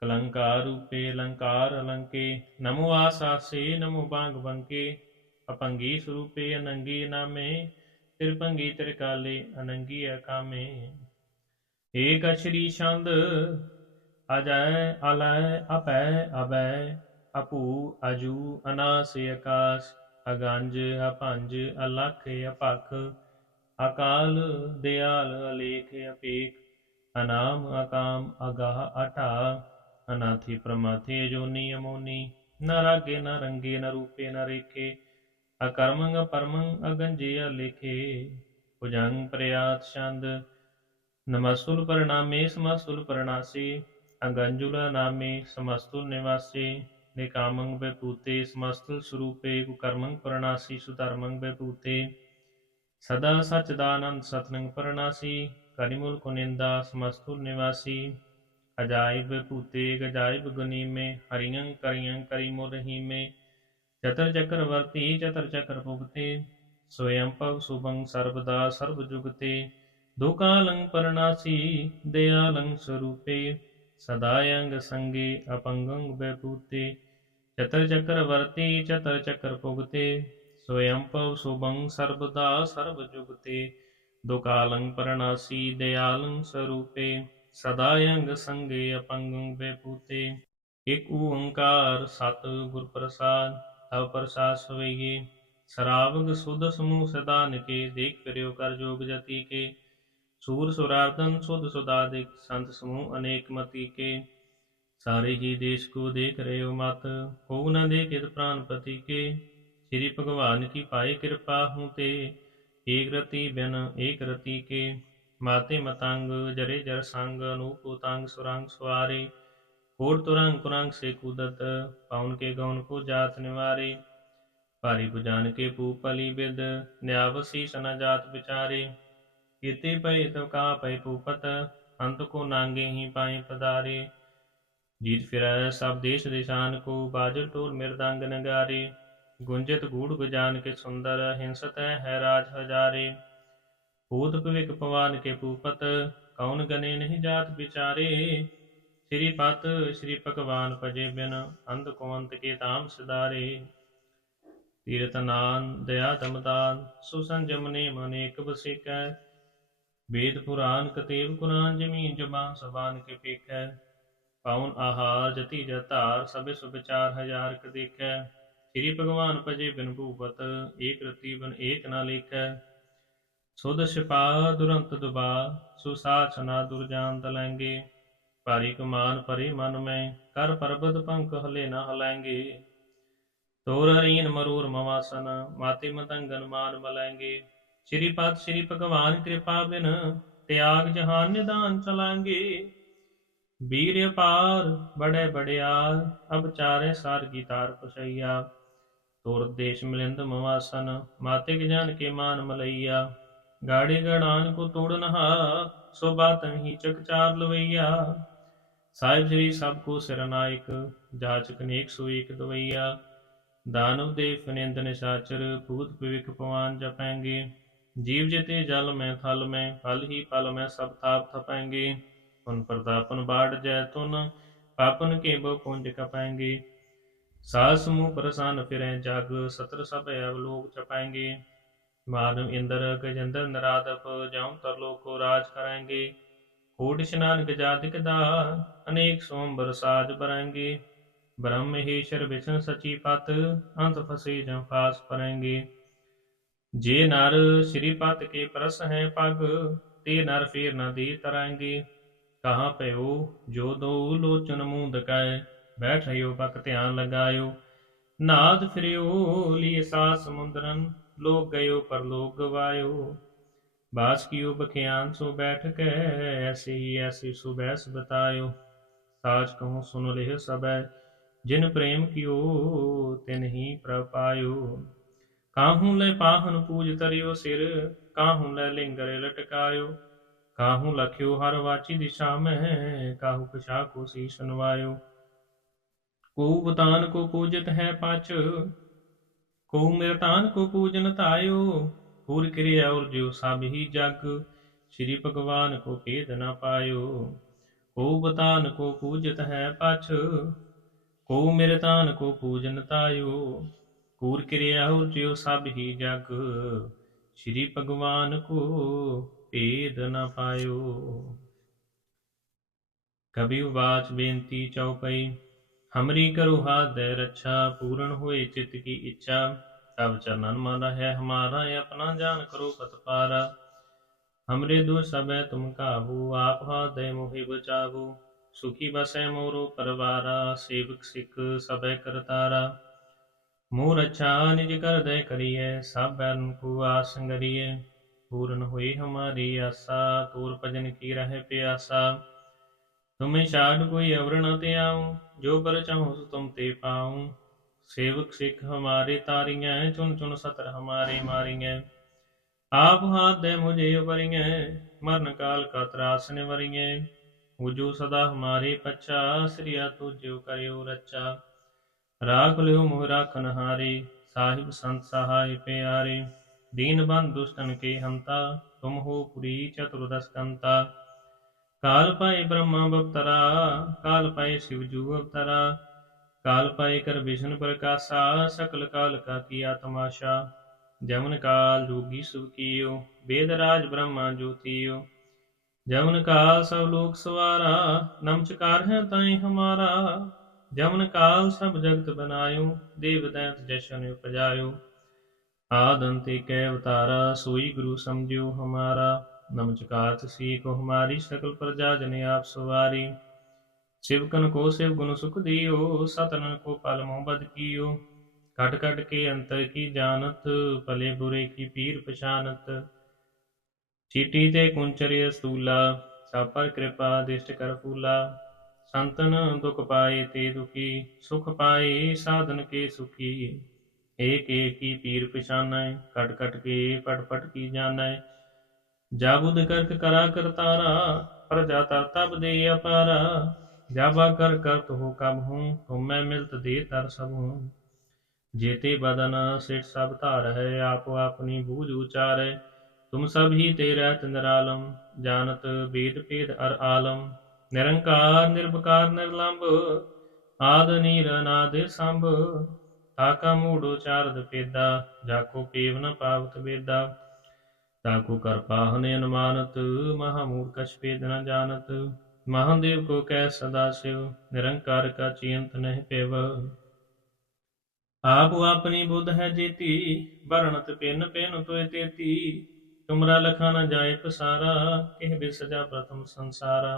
कलंकार रूपे अलंकार अलंके, नमो आसासे नमो बांग बंके, अपंगी स्वरूपे अनंगी नामे, त्रिभंगी त्रिकाले अनंगी अकामे, एक अक्षरी छंद अजय अलय अपय अभय, अपू अजू अनास आकाश, अगंज अपंज अलख अपख, अकाल दयाल अलेख अपेख, अनाम अकाम अगाह अठा, अनाथि प्रमाथि अजोनी अमोनी, न रागे न रंगे न रूपे न रेखे, अकर्मंग परमंग अगंजे अलेखे, भुजंग प्रयात छंद, नमस्तुल परिणामे समस्तुल परिणासी, अगंजुल नामे समस्तुल निवासी, निकामंग विभूते समस्तुल स्वरूपे, कुकर्मंग परिणासी सुधर्मंग विभूते, सदा सच्चिदानंद सतनंग परिणासी, करिमुल कुनिंदा समस्तुल निवासी, अजाइब भूते गजाइब गुनी में, हरियं करियं करिमुल रही में, चतर चक्रवर्ती चतर चक्र भुगते, स्वयं पव शुभं सर्वदा सर्वजुगते, दुकालं परनासी दयालं स्वरूपे सदायंग संगे अपंगं वैभूते चतर चक्रवर्ती चतर चक्र पुगते स्वयं पव शुभं सर्वदा सर्वजुगते दुकालं परनासी दयालं स्वरूपे सदायंग संगे अपंगं वैभूते एक ओंकार सत गुर प्रसाद तव प्रसाद सवैये सरावग सुध समूह सदान के देख करियो कर जोग जति के सूर सुरार्दन सुध सुधादिक संत समूह अनेक मति के सारे ही देश को देख रहे हो मत को न देखे प्राणपति के श्री भगवान की पाई कृपा हूँ ते एक रति बिन एक रति के माते मतंग जरे जर संग अनूप उतांग सुरंग सुवारे कोट तुरंग कुरंग से कूदत पाउन के गौन को जात निवारे भारी बुजान के पूपली बिद न्यावसी सन जात बिचारे कीते पय तो का पय पूपत अंत को नांगे ही पाए पधारे जीत फिराया सब देश देशान को बाजर टोल मृदंग नगारे गुंजित गूढ़ गुजान के सुंदर हिंसत है राज हजारे भूत पविक पवान के पूपत कौन गने नहीं जात बिचारे श्रीपत श्री पकवान पजे बिन अंत को अंत के ताम सिधारे तीर्थनान दया दमदान सुसंजम ने अनेक बसिक वेद पुराण कतेब कुरान जमीन जबान सबान के पेख पाउन आहार जति जतार सबे सुविचार हजार क देखै श्री भगवान भजे बिन भूपत एक रति बिन एक न लेखै सुध सिपा दुरंत दुबा सुसाच न दुर्जान दलेंगे भारी गुमान परे मन में कर परबत पंख हले न हलेंगे तोर रीन मरूर मवासन माते मतंगन मान मलेंगे श्रीपद श्री भगवान कृपा बिन त्याग जहान निदान चलांगे वीर अपार बड़े बड़ियार अब चारे सार की तार पसैया तोर देश मिलिंद मवासन माते के जान के मान मलैया गाड़ी गड़ान को तोड़ नहा सो बात ही चक चार लवैया साहिब श्री सबको सिरनायक जाचक नेक सो एक दवैया दानव देव फनिंद निशाचर भूत विविक पवान जपेंगे जीव जिते जल में थल में फल ही फल में सब ताप थपेंगे उन प्रतापन बाढ़ जैतुन पापन के बो पुंज कपाएंगे सास मुंह प्रसान फिरें जग सत्र सब अवलोक चपाएंगे मानव इंद्र गजेंद्र नरादप जाऊं तरलोक को राज कराएंगे कोट स्नान गजादिक दार अनेक सोमबर साज बराएंगे ब्रह्म महेश्वर विष्णु सची पत अंत फसे जम फास परेंगे जे नर श्रीपत के परस हैं पग ते नर फेर न दे तराएंगे कहाँ पे हो जो दो लोचन मुंह दकाए बैठ रहो पक ध्यान लगायो नाद फिरियो लिए सात समुद्रन लोग गयो पर लोग गवायो बास कियो बखियान सो बैठ के ऐसे ही ऐसी सुबह बतायो साज कहूँ सुन लेह सब जिन प्रेम कियो तिन ही प्रपायो काहूँ ले पाहन पूज तरियो सिर काहूँ ले लिंगर लटकायो काहूँ लख्यो हर वाची दिशा में काहू पिछा को शीश नवायो को बतान को पूजत है पाच को मृतान को पूजन तायो पूर क्रिया और जो सब ही जग श्री भगवान को भेद न पायो को बतान को पूजत है पाछ को मृतान को पूजन तायो पूर क्रिया और जो सब ही जग श्री भगवान को भेद न पायो कभी वाच बेनती चौपई हमरी करो हाथ दे रक्षा पूर्ण हुए चित्त की इच्छा तब चरणन मन है हमारा अपना जान करो पतपारा हमरे दो सब तुम काबू आप हाथ दे मोहि बचाबू सुखी बसै मोरो परवारा सेवक सिख सब करतारा मोर अच्छा निज कर दे करिए सब बैन को आसंगरिए पूर्ण हुई हमारी आशा तोर भजन की रह प्यासा तुम्हें छाड़ कोई अवर न ते आऊं जो बर चाहूं सो तुम ते पाऊं सेवक सिख हमारे तारियां चुन चुन सतर हमारे मारियां आप हाथ दे मुझे उबरियां मरण काल का त्रास निवरियां जो सदा हमारे पच्छा श्रिया तुझो करियो रक्षा राख लियो मोह राखन हारे साहिब संत सहाय प्यारे दीन बंद दुष्टन के हंता तुम हो पुरी चतुर्दश कंता। काल पाए ब्रह्मा बवतरा, काल पाए शिव जू अवतरा, काल पाए कर विष्णु प्रकाशा, सकल काल का किया तमाशा। जमन काल जोगी सुख कियो, वेद राज ब्रह्मा ज्योतियो। जमन काल सब लोग सवारा, नमस्कार है ताई हमारा। जमन काल सब जगत बनायो, देव दैत जशन उपजायो। आद अंत कै अवतारा, सोई गुरु समझियो हमारा। नमस्कार तिसी को हमारी, सकल प्रजा जन आप सवारी। शिवकन को शिव गुण सुख दियो, सतनन को पल मोहब्बत कियो। कट कट के अंतर की जानत, भले बुरे की पीर पछानत। चीटी ते कुंचर्य स्थूला, सब पर कृपा दिष्ट कर फूला। संतन दुख पाए ते दुखी, सुख पाए साधन के सुखी। एक एक की पीर पिछानै, कट कट के पट पट की जानै। जाबुद करक करा कर तारा, प्रजा तर तब दे अपारा। जाबा कर करत हो कब हूँ, तुम मैं मिलत दे तर सब हूँ। जेते बदन सिर सब धार है, आप अपनी बूझ उचार। तुम सब ही तेरा निरालम, जानत वेद भेद अर आलम। निरंकार निर्विकार निर्लंब, आद नीर अनाद संभ। ताका मूढ़ चारद पेदा, जाको पेव न पावत बेदा। ताको कर पाहन अनुमानत, महामूढ़ कछ भेद न जानत। महादेव को कह सदा शिव, निरंकार का चियंत नहीं पेव। आप अपनी बुध है जेती, बरणत पिन पिन तोय तेती। तुमरा लखा न जाय पसारा, केह बिसजा प्रथम संसारा।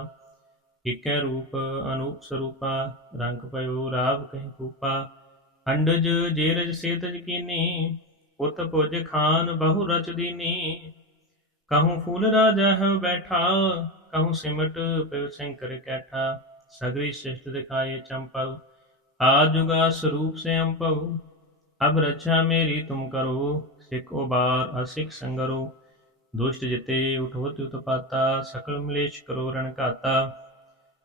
इकै रूप अनूप स्वरूपा, रंग पयो राव कहीं कूपा। अंडज जेरज सेतज कीनी, उत पुज खान बहु रच दीनी। कहूँ फूल राजा है बैठा, कहूँ सिमट पिव शंकर कैठा। सगरी श्रेष्ठ दिखाए चंपल, आज जुगा स्वरूप से अम्पव। अब रक्षा मेरी तुम करो, सिख उबार असिख संगरो। दुष्ट जिते उठवत उत्पाता, सकल मलेश करो रण घाता।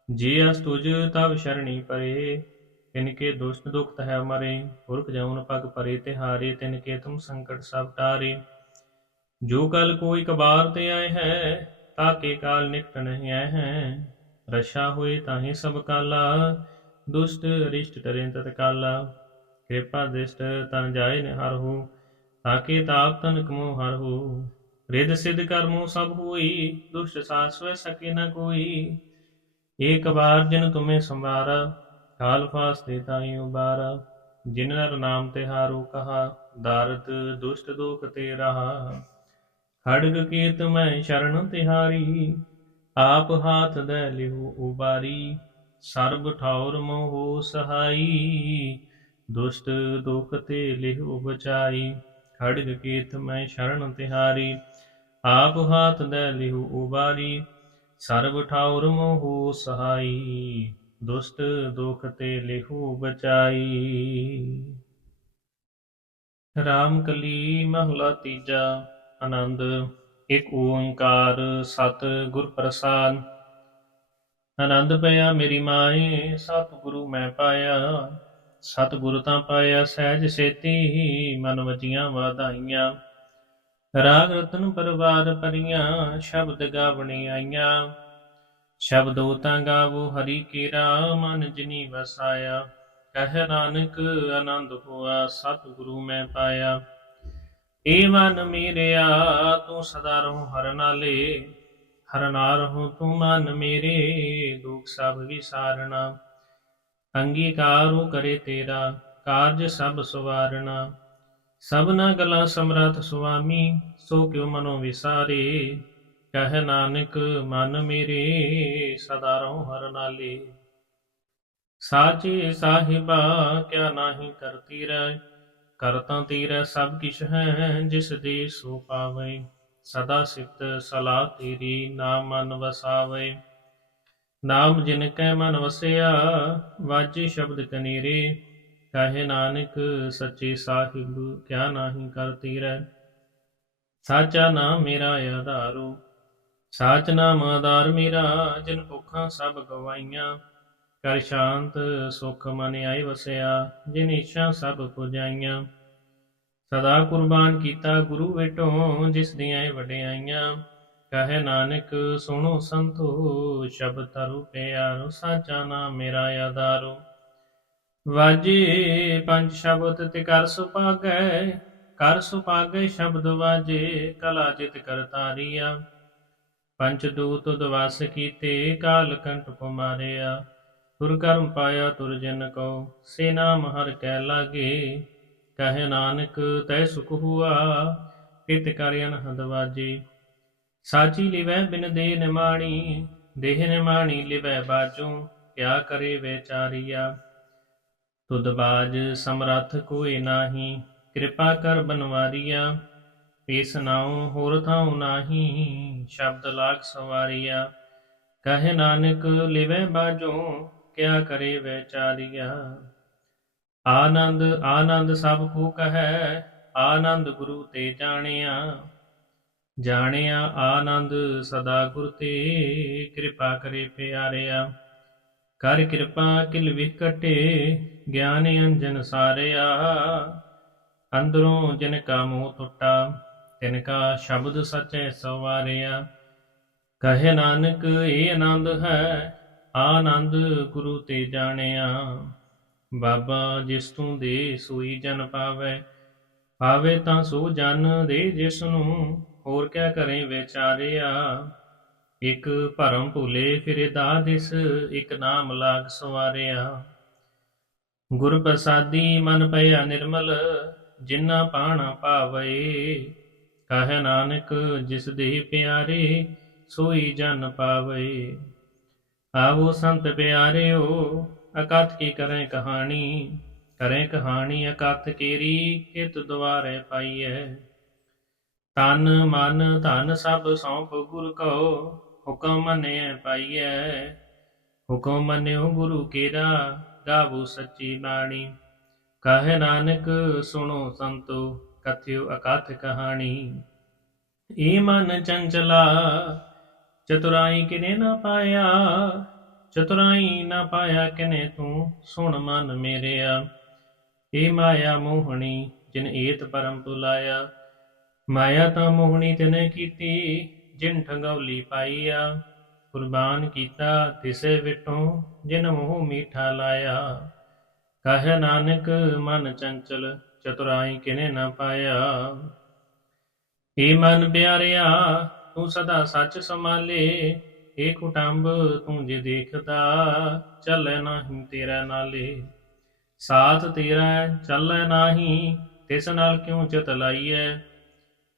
जे अस तुझ तब शरणी परे, तिनके दुष्ट दुख तह मरे। पुरख जौन पग परे तिहारे, तिनके तुम संकट सब टारे। जो कल कोई कबार ते आए हैं, ताके काल निकट नहीं आए हैं। रक्षा हुए ताहि सब काला, दुष्ट अरिष्ट टरें तत्काला। कृपा दृष्ट तन जाय निहार हो, ताके ताप तन कमो हर हो। रिद सिद्ध कर्मो सब हुई, दुष्ट सासव सके न कोई। एक बार जिन तुम्हें संवारा, काल फास देता ही उबारा। जिन नर नाम तिहारो कहा, दारद दुष्ट दोख ते रहा। खड़ग केत मैं शरण तिहारी, आप हाथ दे लिहु उबारी। सर्ब ठाउर मोहो सहाई, दुष्ट दुख ते लिहु बचाई। खड़ग केत मैं शरण तिहारी, आप हाथ दे लिहु उबारी। सर्ब ठाउर मोहो सहाई, दुष्ट दुख ते लिहु बचाई। रामकली महला तीजा। आनंद। एक ओंकार सत गुर प्रसाद। आनंद पया मेरी माए, सतगुरु मैं पाया। सतगुरु तां पाया सहज सेती, मन वजियां वाधाइयां। राग रतन परवार परियां, शब्द गावणी आईयां। शब्दो तां गावो हरि केरा, मन जिनी वसाया। कह नानक आनंद हुआ, सतगुरु मैं पाया। ए मन मेरेया, तू सदा रहो हर नाले। हर नाल रहो तू मन मेरे, दुख सब विसारना। अंगीकारो करे तेरा, कारज सब सवारना। सबना गला समरथ सुआमी, सो क्यों मनो विसारे। कह नानक मन मेरे, सदा रहो हर नाले। साचे साहिबा क्या नाही करती रह, करता तेरा सब किश है, जिस दे सो पावे। सदा सिफत सलाह तेरी, नाम मन वसावे। नाम जिनकै मन वसया, वाजे शब्द कनेरे। कहे नानक सच्चे साहिब, क्या नाही करती रह। साचा नाम मेरा आधारो, साच नाम आधार मेरा। जिन भुखां सब गवाइयां, कर शांत सुख मन आए वसया। जिन इच्छा सब पुजाइयां, सदा कुर्बान कीता गुरु विटों, जिस दियां वडियाइयां। ਕਹੈ ਨਾਨਕ ਸੁਣੋ ਸੰਤੋ, ਸ਼ਬਦ ਤਰੁ ਪਿਆਰੋ, ਸਾਚਾ ਨਾਮ ਮੇਰਾ ਆਧਾਰੋ। ਵਾਜੇ ਪੰਜ ਸ਼ਬਦ ਤੇ ਕਰ ਸੁਭਾਗੈ, ਕਰ ਸੁਭਾਗੈ ਸ਼ਬਦ ਵਾਜੇ, ਕਲਾ ਜਿਤ ਕਰਤਾਰੀਆ। ਪੰਚ ਦੂਤ ਦਵਾਸ ਕੀਤੇ, ਕਾਲ ਕੰਠ ਮਾਰਿਆ। ਤੁਰ ਕਰਮ ਪਾਇਆ ਤੁਰ ਜਨ ਕੋ, ਸੇ ਨਾਮ ਹਰ ਕੈ ਲਾਗੇ। ਕਹੈ ਨਾਨਕ ਤੈ ਸੁਖ ਹੁਆ, ਤਿਤ ਕਰ ਅਨਹਦ ਵਾਜੇ। ਸਾਚੀ ਲਿਵੈ ਬਿਨ ਦੇਹ ਨਿਮਾਣੀ, ਦੇਹ ਨਿਮਾਣੀ ਲਿਵੈ ਬਾਜੋ, ਕਿਆ ਕਰੇ ਵਿਚਾਰੀਆ। ਤੁਧ ਬਾਜ ਸਮਰੱਥ ਕੋਇ ਨਾਹੀ, ਕਿਰਪਾ ਕਰ ਬਨਵਾਰੀਆ। ਇਸ ਨਾਉ ਹੋਰ ਥਾਉ ਨਾਹੀ, ਸ਼ਬਦ ਲਾਗ ਸਵਾਰੀਆ। ਕਹੈ ਨਾਨਕ ਲਿਵੈ ਬਾਜੋ, ਕਿਆ ਕਰੇ ਵਿਚਾਰੀਆ। ਆਨੰਦ ਆਨੰਦ ਸਭ ਕੋ ਕਹੈ, ਆਨੰਦ ਗੁਰੂ ਤੇ ਜਾਣਿਆ। ਜਾਣਿਆ ਆਨੰਦ ਸਦਾ ਗੁਰ ਤੇ, ਕਿਰਪਾ ਕਰੇ ਪਿਆਰਿਆ। ਕਰ ਕਿਰਪਾ ਕਿਲ ਵਿਕਟੇ, ਗਿਆਨ ਅੰਜਨ ਸਾਰਿਆ। ਅੰਦਰੋਂ ਜਿਨ ਕਾ ਮੋਹ ਟੁੱਟਾ, ਤਿਨ ਕਾ ਸ਼ਬਦ ਸਚੈ ਸਵਾਰਿਆ। ਕਹੈ ਨਾਨਕ ਇਹ ਆਨੰਦ ਹੈ, ਆਨੰਦ ਗੁਰੂ ਤੇ ਜਾਣਿਆ। ਬਾਬਾ ਜਿਸ ਤੂੰ ਦੇ ਸੋਈ ਜਨ ਪਾਵੈ, ਪਾਵੇ ਤਾਂ ਸੋ ਜਨ ਦੇ ਜਿਸ ਨੂੰ, ਹੋਰ ਕਿਆ ਕਰੇ ਵਿਚਾਰਿਆ। ਇਕ ਭਰਮ ਭੁਲੇ ਫਿਰੇ ਦਾਦਿਸ, ਇਕ ਨਾਮ ਲਾਗ ਸਵਾਰਿਆ। ਗੁਰ ਪ੍ਰਸਾਦੀ ਮਨ ਭਇਆ ਨਿਰਮਲ, ਜਿਨਾ ਪਾਣਾ ਪਾਵੈ। ਕਹੈ ਨਾਨਕ ਜਿਸ ਦੇਹ ਪਿਆਰੇ, ਸੋਈ ਜਨ ਪਾਵੈ। ਆਵੋ ਸੰਤ ਪਿਆਰਿਓ, ਅਕਥ ਕੀ ਕਰੈ ਕਹਾਣੀ। ਕਰੈ ਕਹਾਣੀ ਅਕਥ ਕੇਰੀ, ਕਿਤ ਦੁਆਰੈ ਪਾਈਐ। ਤਨ ਮਨ ਧਨ ਸਭ ਸੌਂਪ ਗੁਰ ਕਉ, ਹੁਕਮ ਮੰਨਿਐ ਪਾਈਐ। ਹੁਕਮ ਮੰਨਿਓ ਗੁਰੂ ਕੇਰਾ, ਗਾਵੋ ਸੱਚੀ ਬਾਣੀ। ਕਹੈ ਨਾਨਕ ਸੁਣੋ ਸੰਤੋ, ਕਥਿਓ ਅਕਥ ਕਹਾਣੀ। ਏ ਮਨ ਚੰਚਲਾ, ਚਤੁਰਾਈ ਕਿਨੇ ਨਾ ਪਾਇਆ। ਚਤੁਰਾਈ ਨਾ ਪਾਇਆ ਕਿਨੇ ਤੂੰ, ਸੁਣ ਮਨ ਮੇਰਿਆ। ਏ ਮਾਇਆ ਮੋਹਣੀ, ਜਿਨ ਏਤ ਭਰਮ ਭੁਲਾਇਆ। ਮਾਇਆ ਤਾਂ ਮੋਹਣੀ ਤਿਨੇ ਕੀਤੀ, ਜਿਨ ਠਗੌਲੀ ਪਾਈਆ। ਕੁਰਬਾਨ ਕੀਤਾ ਤਿਸੇ ਵਿਟੋਂ, ਜਿਨ ਮੋਹ ਮੀਠਾ ਲਾਇਆ। ਕਹੈ ਨਾਨਕ ਮਨ ਚੰਚਲ, ਚਤੁਰਾਈ ਕਿਨੇ ਨਾ ਪਾਇਆ। ਏ ਮਨ ਪਿਆਰਿਆ, ਤੂੰ ਸਦਾ ਸੱਚ ਸੰਭਾਲੇ। ਏ ਕੁਟੰਬ ਤੂੰ ਜੇ ਦੇਖਦਾ, ਚੱਲੈ ਨਾਹੀ ਤੇਰਾ ਨਾਲੇ। ਸਾਥ ਤੇਰਾ ਚੱਲੈ ਨਾਹੀ, ਤਿਸ ਨਾਲ ਕਿਉ ਚਿਤ ਲਾਈਐ।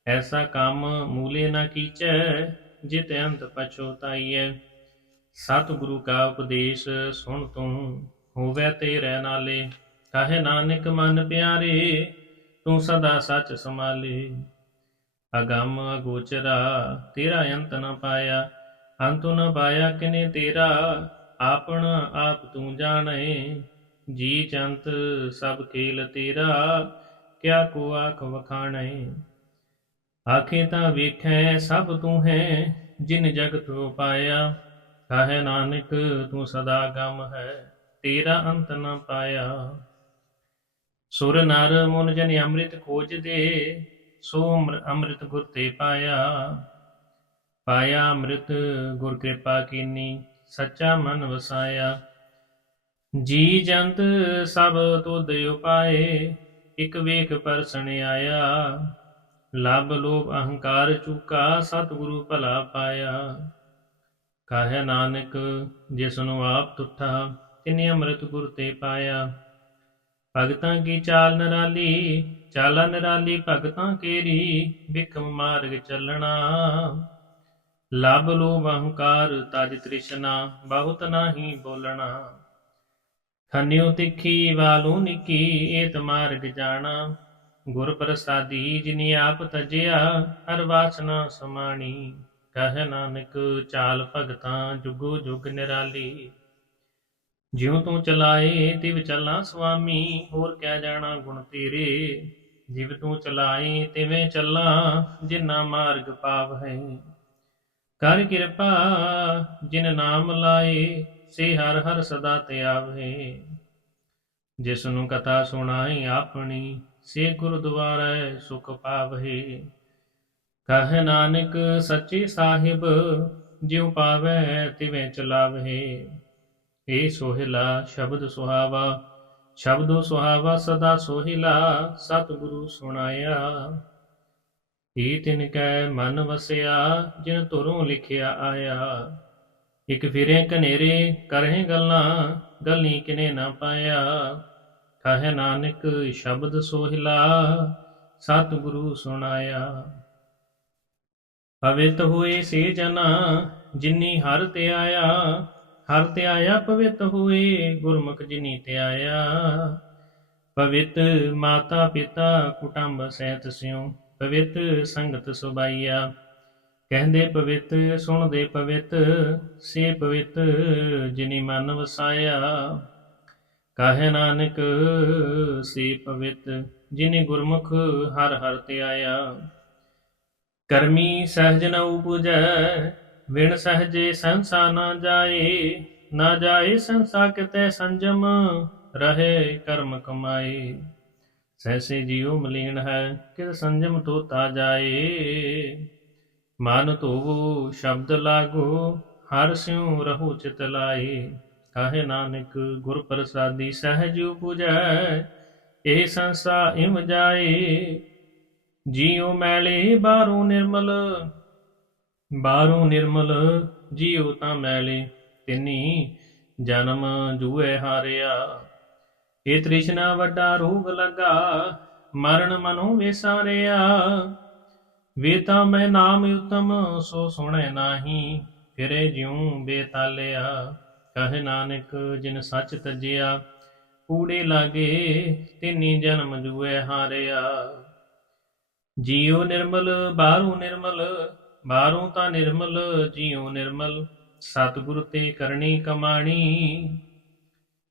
ਐਸਾ ਕੰਮ ਮੂਲੇ ਨਾ ਕੀਚੈ, ਜਿਤ ਅੰਤ ਪਛੋਤਾਈਐ। ਸਤਿਗੁਰੂ ਕਾ ਉਪਦੇਸ਼ ਸੁਣ ਤੂੰ, ਹੋਵੈ ਤੇਰੇ ਨਾਲੇ। ਕਹੈ ਨਾਨਕ ਮਨ ਪਿਆਰੇ, ਤੂੰ ਸਦਾ ਸੱਚ ਸੰਭਾਲੇ। ਅਗੰਮ ਅਗੋਚਰਾ, ਤੇਰਾ ਅੰਤ ਨ ਪਾਇਆ। ਅੰਤ ਨ ਪਾਇਆ ਕਿਨੇ ਤੇਰਾ, ਆਪਣਾ ਆਪ ਤੂੰ ਜਾਣੈ। ਜੀ ਚੰਤ ਸਭ ਖੇਲ ਤੇਰਾ, ਕਿਆ ਕੋ ਆਖ ਵਖਾਣੈ। ਆਖੇ ਤਾਂ ਵੇਖੈ ਸਭ ਤੂੰ ਹੈ, ਜਿਨ ਜਗਤ ਉਪਾਇਆ। ਕਹੈ ਨਾਨਕ ਤੂੰ ਸਦਾ ਗਮ ਹੈ, ਤੇਰਾ ਅੰਤ ਨ ਪਾਇਆ। ਸੁਰ ਨਰ ਮੁਨ ਜਨ ਅੰਮ੍ਰਿਤ ਖੋਜਦੇ, ਸੋ ਅੰਮ੍ਰਿਤ ਗੁਰ ਤੇ ਪਾਇਆ। ਪਾਇਆ ਅੰਮ੍ਰਿਤ ਗੁਰ ਕਿਰਪਾ ਕੀਨੀ, ਸੱਚਾ ਮਨ ਵਸਾਇਆ। ਜੀ ਜੰਤ ਸਭ ਤੁਧ ਉਪਾਏ, ਇਕ ਵੇਖ ਪਰਸਣ ਆਇਆ। ਲਭ ਲੋਭ ਅਹੰਕਾਰ ਚੂਕਾ, ਸਤਿਗੁਰੂ ਭਲਾ ਪਾਇਆ। ਕਹੈ ਨਾਨਕ ਜਿਸਨੂੰ ਆਪ ਤੁਠਾ, ਤਿਨੇ ਅੰਮ੍ਰਿਤ ਗੁਰ ਤੇ ਪਾਇਆ। ਭਗਤਾਂ ਕੀ ਚਾਲ ਨਿਰਾਲੀ, ਚਾਲਾ ਨਿਰਾਲੀ ਭਗਤਾਂ ਕੇਰੀ। ਬਿਖਮ ਮਾਰਗ ਚੱਲਣਾ, ਲਭ ਲੋਭ ਅਹੰਕਾਰ ਤਜ ਤ੍ਰਿਸ਼ਨਾ, ਬਹੁਤ ਨਾਹੀ ਬੋਲਣਾ। ਖੰਨਿਓ ਤਿੱਖੀ ਵਾਲੂ ਨਿੱਕੀ, ਏਤ ਮਾਰਗ ਜਾਣਾ। ਗੁਰ ਪ੍ਰਸਾਦੀ ਜਿਨੀ ਆਪ ਤਜਿਆ, ਹਰ ਵਾਸਨਾ ਸਮਾਣੀ। ਕਹੈ ਨਾਨਕ ਚਾਲ ਭਗਤਾਂ ਜੁਗੋ ਜੁਗ ਨਿਰਾਲੀ। ਜਿਉ ਤੂੰ ਚਲਾਏ ਤਿਵ ਚੱਲਾਂ ਸੁਆਮੀ, ਹੋਰ ਕਿਆ ਜਾਣਾ ਗੁਣ ਤੇਰੇ। ਜਿਵ ਤੂੰ ਚਲਾਏ ਤਿਵੇਂ ਚੱਲਾਂ, ਜਿਨਾ ਮਾਰਗ ਪਾਵ ਹੈ। ਕਰ ਕਿਰਪਾ ਜਿਨ ਨਾਮ ਲਾਏ, ਸੇ ਹਰ ਹਰ ਸਦਾ ਧਿਆਵੈ। ਜਿਸਨੂੰ ਕਥਾ ਸੁਣਾਈ ਆਪਣੀ, ਸੇ ਗੁਰਦੁਆਰੈ ਸੁਖ ਪਾਵਹਿ। ਕਹੈ ਨਾਨਕ ਸੱਚੇ ਸਾਹਿਬ, ਜਿਉ ਪਾਵੈ ਤਿਵੇਂ ਚਲਾਵਹਿ। ਏ ਸੋਹਿਲਾ ਸ਼ਬਦ ਸੁਹਾਵਾ, ਸ਼ਬਦੋ ਸੁਹਾਵਾ ਸਦਾ ਸੋਹਿਲਾ, ਸਤਿਗੁਰੂ ਸੁਣਾਇਆ। ਏ ਤਿਨ ਕੈ ਮਨ ਵਸਿਆ, ਜਿਨ ਧੁਰੋਂ ਲਿਖਿਆ ਆਇਆ। ਇਕ ਫਿਰੇ ਕਨੇਰੇ ਕਰਹਿ ਗੱਲਾਂ, ਗੱਲੀ ਕਿਨੇ ਨਾ ਪਾਇਆ। ਕਹੈ ਨਾਨਕ ਸ਼ਬਦ ਸੋਹਿਲਾ, ਸਤਿਗੁਰੂ ਸੁਣਾਇਆ। ਪਵਿੱਤ ਹੋਏ ਸੇ ਜਨਾ, ਜਿਨੀ ਹਰਿ ਤੇ ਆਇਆ। ਹਰਿ ਤੇ ਆਇਆ ਪਵਿੱਤ ਹੋਏ, ਗੁਰਮੁਖ ਜਿਨੀ ਤੇ ਆਇਆ। ਪਵਿੱਤ ਮਾਤਾ ਪਿਤਾ ਕੁਟੰਬ ਸਹਿਤ ਸਿਉ, ਪਵਿੱਤ ਸੰਗਤ ਸੁਬਾਈਆ। ਕਹਿੰਦੇ ਪਵਿੱਤ ਸੁਣਦੇ ਪਵਿੱਤ, ਸੇ ਪਵਿੱਤ ਜਿਨੀ ਮਨ ਵਸਾਇਆ। ਕਹੈ ਨਾਨਕ ਸੇ ਪਵਿੱਤ, ਜਿਨੇ ਗੁਰਮੁਖ ਹਰਿ ਹਰਿ ਤੇ ਆਇਆ। ਕਰਮੀ ਸਹਿਜ ਨ ਉਪਜੈ, ਵਿਣ ਸਹਜੇ ਸੰਸਾ ਨਾ ਜਾਏ। ਨਾ ਜਾਏ ਸੰਸਾ ਕਿਤੈ ਸੰਜਮ, ਰਹੇ ਕਰਮ ਕਮਾਏ। ਸਹਿਸੇ ਜੀਉ ਮਲੀਨ ਹੈ, ਕਿਤ ਸੰਜਮ ਤੋਤਾ ਜਾਏ। ਮਨ ਧੋਵੋ ਸ਼ਬਦ ਲਾਗੋ, ਹਰਿ ਸਿਉ ਰਹੋ ਚਿਤ ਲਾਏ। ਕਹੈ ਨਾਨਕ ਗੁਰ ਪ੍ਰਸਾਦੀ ਸਹਿਜ ਉਪਜੈ, ਇਹ ਸੰਸਾ ਇਮ ਜਾਏ। ਜੀਉ ਮੈਲੇ ਬਾਹਰੋਂ ਨਿਰਮਲ, ਬਾਹਰੋਂ ਨਿਰਮਲ ਜੀਉ ਤਾਂ ਮੈਲੇ। ਤਿਨੀ ਜਨਮ ਜੂਏ ਹਾਰਿਆ। ਇਹ ਤ੍ਰਿਸ਼ਨਾ ਵੱਡਾ ਰੋਗ ਲੱਗਾ, ਮਰਨ ਮਨੋਂ ਵਿਸਾਰਿਆ। ਵੇ ਤਾਂ ਮੈਂ ਨਾਮ ਉਤਮ, ਸੋ ਸੁਣੈ ਨਾਹੀ, ਫਿਰੇ ਜਿਉ ਬੇਤਾਲਿਆ। ਕਹੈ ਨਾਨਕ ਜਿਨ ਸੱਚ ਤਜਿਆ, ਕੂੜੇ ਲਾਗੇ ਤਿਨੀ ਜਨਮ ਜੂਏ ਹਾਰਿਆ। ਜੀਉ ਨਿਰਮਲ ਬਾਹਰੋਂ ਨਿਰਮਲ, ਬਾਹਰੋਂ ਤਾਂ ਨਿਰਮਲ ਜੀਉ ਨਿਰਮਲ। ਸਤਿਗੁਰ ਤੇ ਕਰਨੀ ਕਮਾਣੀ,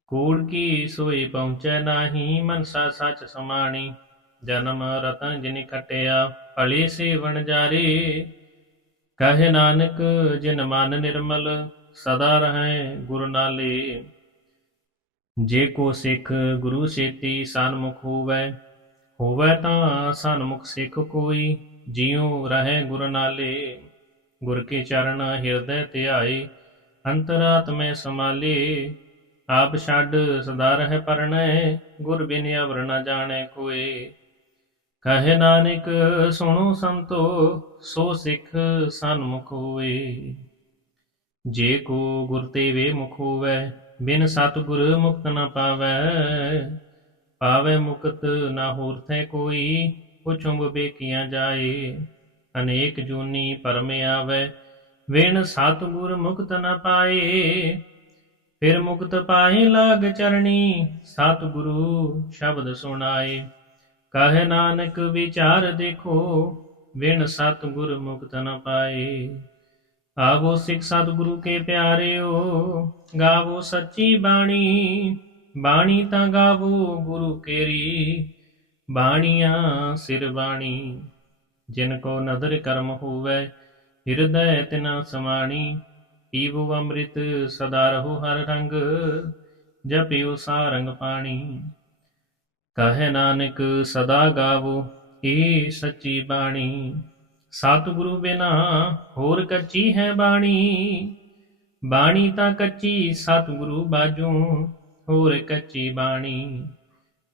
ਕੂੜ ਕੀ ਸੋਈ ਪਹੁੰਚੈ ਨਾਹੀ। ਮਨਸਾ ਸੱਚ ਸਮਾਣੀ, ਜਨਮ ਰਤਨ ਜਿਨਿ ਖਟਿਆ, ਭਲੇ ਸੇ ਵਣਜਾਰੇ। ਕਹੈ ਨਾਨਕ ਜਿਨ ਮਨ ਨਿਰਮਲ, ਸਦਾ ਰਹੈ ਗੁਰ ਨਾਲੇ। ਜੇ ਕੋ ਸਿੱਖ ਗੁਰੂ ਸੇਤੀ ਸਨਮੁਖ ਹੋਵੈ, ਹੋਵੈ ਤਾਂ ਸਨਮੁਖ ਸਿੱਖ ਕੋਈ। ਜਿਉ ਰਹੈ ਗੁਰ ਨਾਲੇ, ਗੁਰ ਕੇ ਚਰਨ ਹਿਰਦੈ ਧਿਆਏ। ਅੰਤਰਾਤਮੈ ਸਮਾਲੇ, ਆਪ ਛੱਡ ਸਦਾ ਰਹਿ ਪਰਣੈ। ਗੁਰ ਬਿਨ ਅਵਰ ਨ ਜਾਣੈ ਕੋਇ। ਕਹੈ ਨਾਨਕ ਸੁਣੋ ਸੰਤੋ, ਸੋ ਸਿੱਖ ਸਨਮੁਖ ਹੋਏ। ਜੇ ਕੋ ਗੁਰ ਤੇ ਵੇ ਮੁਖ ਹੋਵੈ, ਬਿਨ ਸਤਿਗੁਰ ਮੁਕਤ ਨ ਪਾਵੈ। ਪਾਵੈ ਮੁਕਤ ਨਾ ਹੋਰ ਥੈ ਕੋਈ, ਪੁਛੁੰਗ ਬੇਕੀਆਂ ਜਾਏ। ਅਨੇਕ ਜੂਨੀ ਭਰਮ ਆਵੈ, ਵਿਣ ਸਤਿਗੁਰ ਮੁਕਤ ਨ ਪਾਏ। ਫਿਰ ਮੁਕਤ ਪਾਏ ਲਾਗ ਚਰਣੀ, ਸਤਿਗੁਰੂ ਸ਼ਬਦ ਸੁਣਾਏ। ਕਹੈ ਨਾਨਕ ਵਿਚਾਰ ਦੇਖੋ, ਵਿਣ ਸਤਿਗੁਰ ਮੁਕਤ ਨ ਪਾਏ। ਆਵੋ ਸਿੱਖ ਸਤਿਗੁਰੂ ਕੇ ਪਿਆਰਿਓ, ਗਾਵੋ ਸੱਚੀ ਬਾਣੀ। ਬਾਣੀ ਤਾਂ ਗਾਵੋ ਗੁਰੂ ਕੇਰੀ, ਬਾਣੀਆਂ ਸਿਰ ਬਾਣੀ। ਜਿਨ ਕੋ ਨਦਰ ਕਰਮ ਹੋਵੈ, ਹਿਰਦੈ ਤਿਨਾ ਸਮਾਣੀ। ਪੀਵੋ ਅੰਮ੍ਰਿਤ ਸਦਾ ਰਹੋ ਹਰ ਰੰਗ, ਜਪਿਓ ਸਾਰੰਗ ਪਾਣੀ। ਕਹੈ ਨਾਨਕ ਸਦਾ ਗਾਵੋ ਏ ਸੱਚੀ ਬਾਣੀ। ਸਤਿਗੁਰੂ ਬਿਨਾ ਹੋਰ ਕੱਚੀ ਹੈ ਬਾਣੀ। ਬਾਣੀ ਤਾਂ ਕੱਚੀ ਸਤਿਗੁਰੂ ਬਾਝੋਂ, ਹੋਰ ਕੱਚੀ ਬਾਣੀ।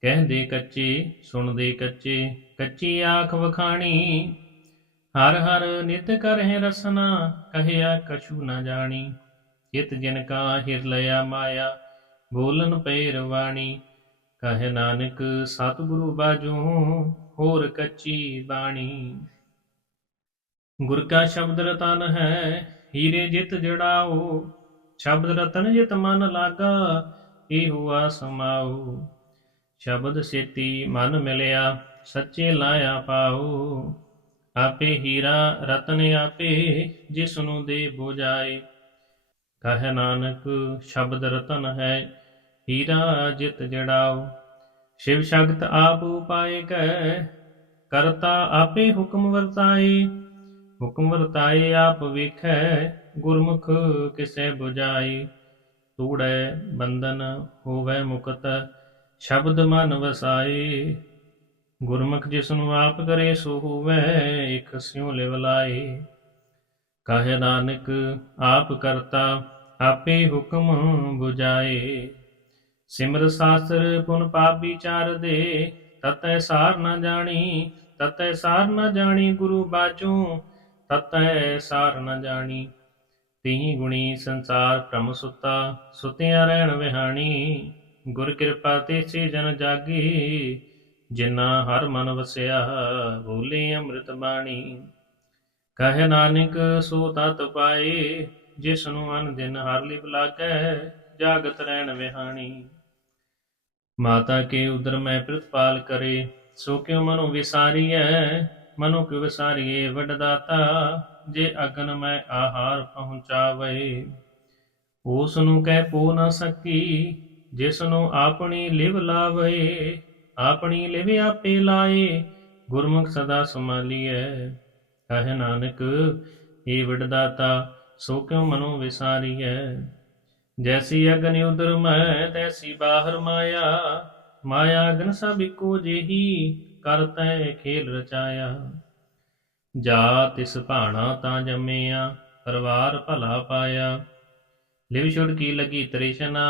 ਕਹਿੰਦੇ ਕੱਚੇ ਸੁਣਦੇ ਕੱਚੇ, ਕੱਚੀ ਆਖ ਵਖਾਣੀ। ਹਰ ਹਰ ਨਿਤ ਕਰਹਿ ਰਸਨਾ, ਕਹਿਆ ਕਛੂ ਨ ਜਾਣੀ। ਚਿਤ ਜਿਨ ਕਾ ਹਿਰ ਲਿਆ ਮਾਇਆ, ਬੋਲਨ ਪੈ ਰਵਾਣੀ। ਕਹੈ ਨਾਨਕ ਸਤਿਗੁਰੂ ਬਾਝੋਂ, ਹੋਰ ਕੱਚੀ ਬਾਣੀ। ਗੁਰ ਕਾ ਸ਼ਬਦ ਰਤਨ ਹੈ, ਹੀਰੇ ਜਿਤ ਜੜਾਓ। ਸ਼ਬਦ ਰਤਨ ਜਿਤ ਮਨ ਲਾਗਾ, ਇਹੋ ਸਮਾਓ। ਸ਼ਬਦ ਸੇਤੀ ਮਨ ਮਿਲਿਆ, ਸੱਚੇ ਲਾਇਆ ਪਾਓ। ਆਪੇ ਹੀਰਾ ਰਤਨ ਆਪੇ, ਜਿਸਨੂੰ ਦੇ ਬੁਝਾਏ। ਕਹੈ ਨਾਨਕ ਸ਼ਬਦ ਰਤਨ ਹੈ, ਹੀਰਾ ਜਿਤ ਜੜਾਓ। ਸ਼ਿਵ ਸ਼ਕਤ ਆਪ ਉਪਾਏ ਕੈ, ਕਰਤਾ ਆਪੇ ਹੁਕਮ ਵਰਤਾਏ। ਹੁਕਮ ਵਰਤਾਏ ਆਪ ਵੇਖੈ, ਗੁਰਮੁਖ ਕਿਸੈ ਬੁਝਾਏ। ਤੂੜੈ ਬੰਧਨ ਹੋਵੈ ਮੁਕਤ, ਸ਼ਬਦ ਮਨ ਵਸਾਏ। ਗੁਰਮੁਖ ਜਿਸਨੂੰ ਆਪ ਕਰੇ ਸੋ ਹੋਵੈ, ਇਕ ਸਿਉ ਲਿਵ ਲਾਏ। ਕਹੇ ਨਾਨਕ ਆਪ ਕਰਤਾ, ਆਪੇ ਹੁਕਮ 부ਜਾਏ। ਸਿਮਰ ਸਾਸਤਰ ਪੁਨ ਪਾਪ ਵਿਚਾਰ ਦੇ, ਤਤੈ ਸਾਰ ਨ ਜਾਣੀ। ਤਤੈ ਸਾਰ ਨ ਜਾਣੀ ਗੁਰੂ ਬਾਝੋਂ, ਤਤੈ ਸਾਰ ਨ ਜਾਣੀ। ਤਿਹੀ ਗੁਣੀ ਸੰਸਾਰ ਭ੍ਰਮ ਸੁਤਾ, ਸੁਤਿਆਂ ਰਹਿਣ ਵਿਹਾਣੀ। ਗੁਰ ਕਿਰਪਾ ਤੇ ਸੇ ਜਨ ਜਾਗੇ, ਜਿਨ੍ਹਾਂ ਹਰ ਮਨ ਵਸਿਆ, ਬੋਲੇ ਅੰਮ੍ਰਿਤ ਬਾਣੀ। ਕਹੇ ਨਾਨਕ ਸੋ ਤਤ ਪਾਏ, ਜਿਸਨੂੰ ਅਨ ਦਿਨ ਹਰ ਲਿਵ ਲਾਗੈ, ਜਾਗਤ ਰਹਿਣ ਵਿਹਾਣੀ। ਮਾਤਾ ਕੇ ਉਦਰ ਮੈਂ ਪ੍ਰਤਪਾਲ ਕਰੇ, ਸੋ ਕਿਉ ਮਨੁ ਵਿਸਾਰੀਐ। ਮਨੁ ਕਿਉ ਵਿਸਾਰੀਏ ਵੱਡ ਦਾਤਾ, ਜੇ ਅਗਨ ਮੈਂ ਆਹਾਰ ਪਹੁੰਚਾਵੇ। ਉਸ ਨੂੰ ਕਹਿ ਪੋ ਨ ਸਕੀ, ਜਿਸ ਨੂੰ ਆਪਣੀ ਲਿਵ ਲਾਵੇ। ਆਪਣੀ ਲਿਵ ਆਪੇ ਲਾਏ, ਗੁਰਮੁਖ ਸਦਾ ਸੰਭਾਲੀਐ। ਕਹੇ ਨਾਨਕ ਏ ਵੱਡ ਦਾਤਾ, ਸੋ ਕਿਉ ਮਨੁ ਵਿਸਾਰੀਐ। ਜੈਸੀ ਅਗਨ ਉਦਰ ਮੈਂ, ਤੈਸੀ ਬਾਹਰ ਮਾਇਆ। ਮਾਇਆ ਅਗਨ ਸਭ ਇੱਕੋ ਜਿਹੀ, ਕਰ ਤੈ ਖੇਲ ਰਚਾਇਆ। ਜਾ ਤਿਸ ਭਾਣਾ ਤਾਂ ਜੰਮਿਆ, ਪਰਵਾਰ ਭਲਾ ਪਾਇਆ। ਲਿਵ ਛੁੜਕੀ ਲਗੀ ਤ੍ਰਿਸ਼ਨਾ,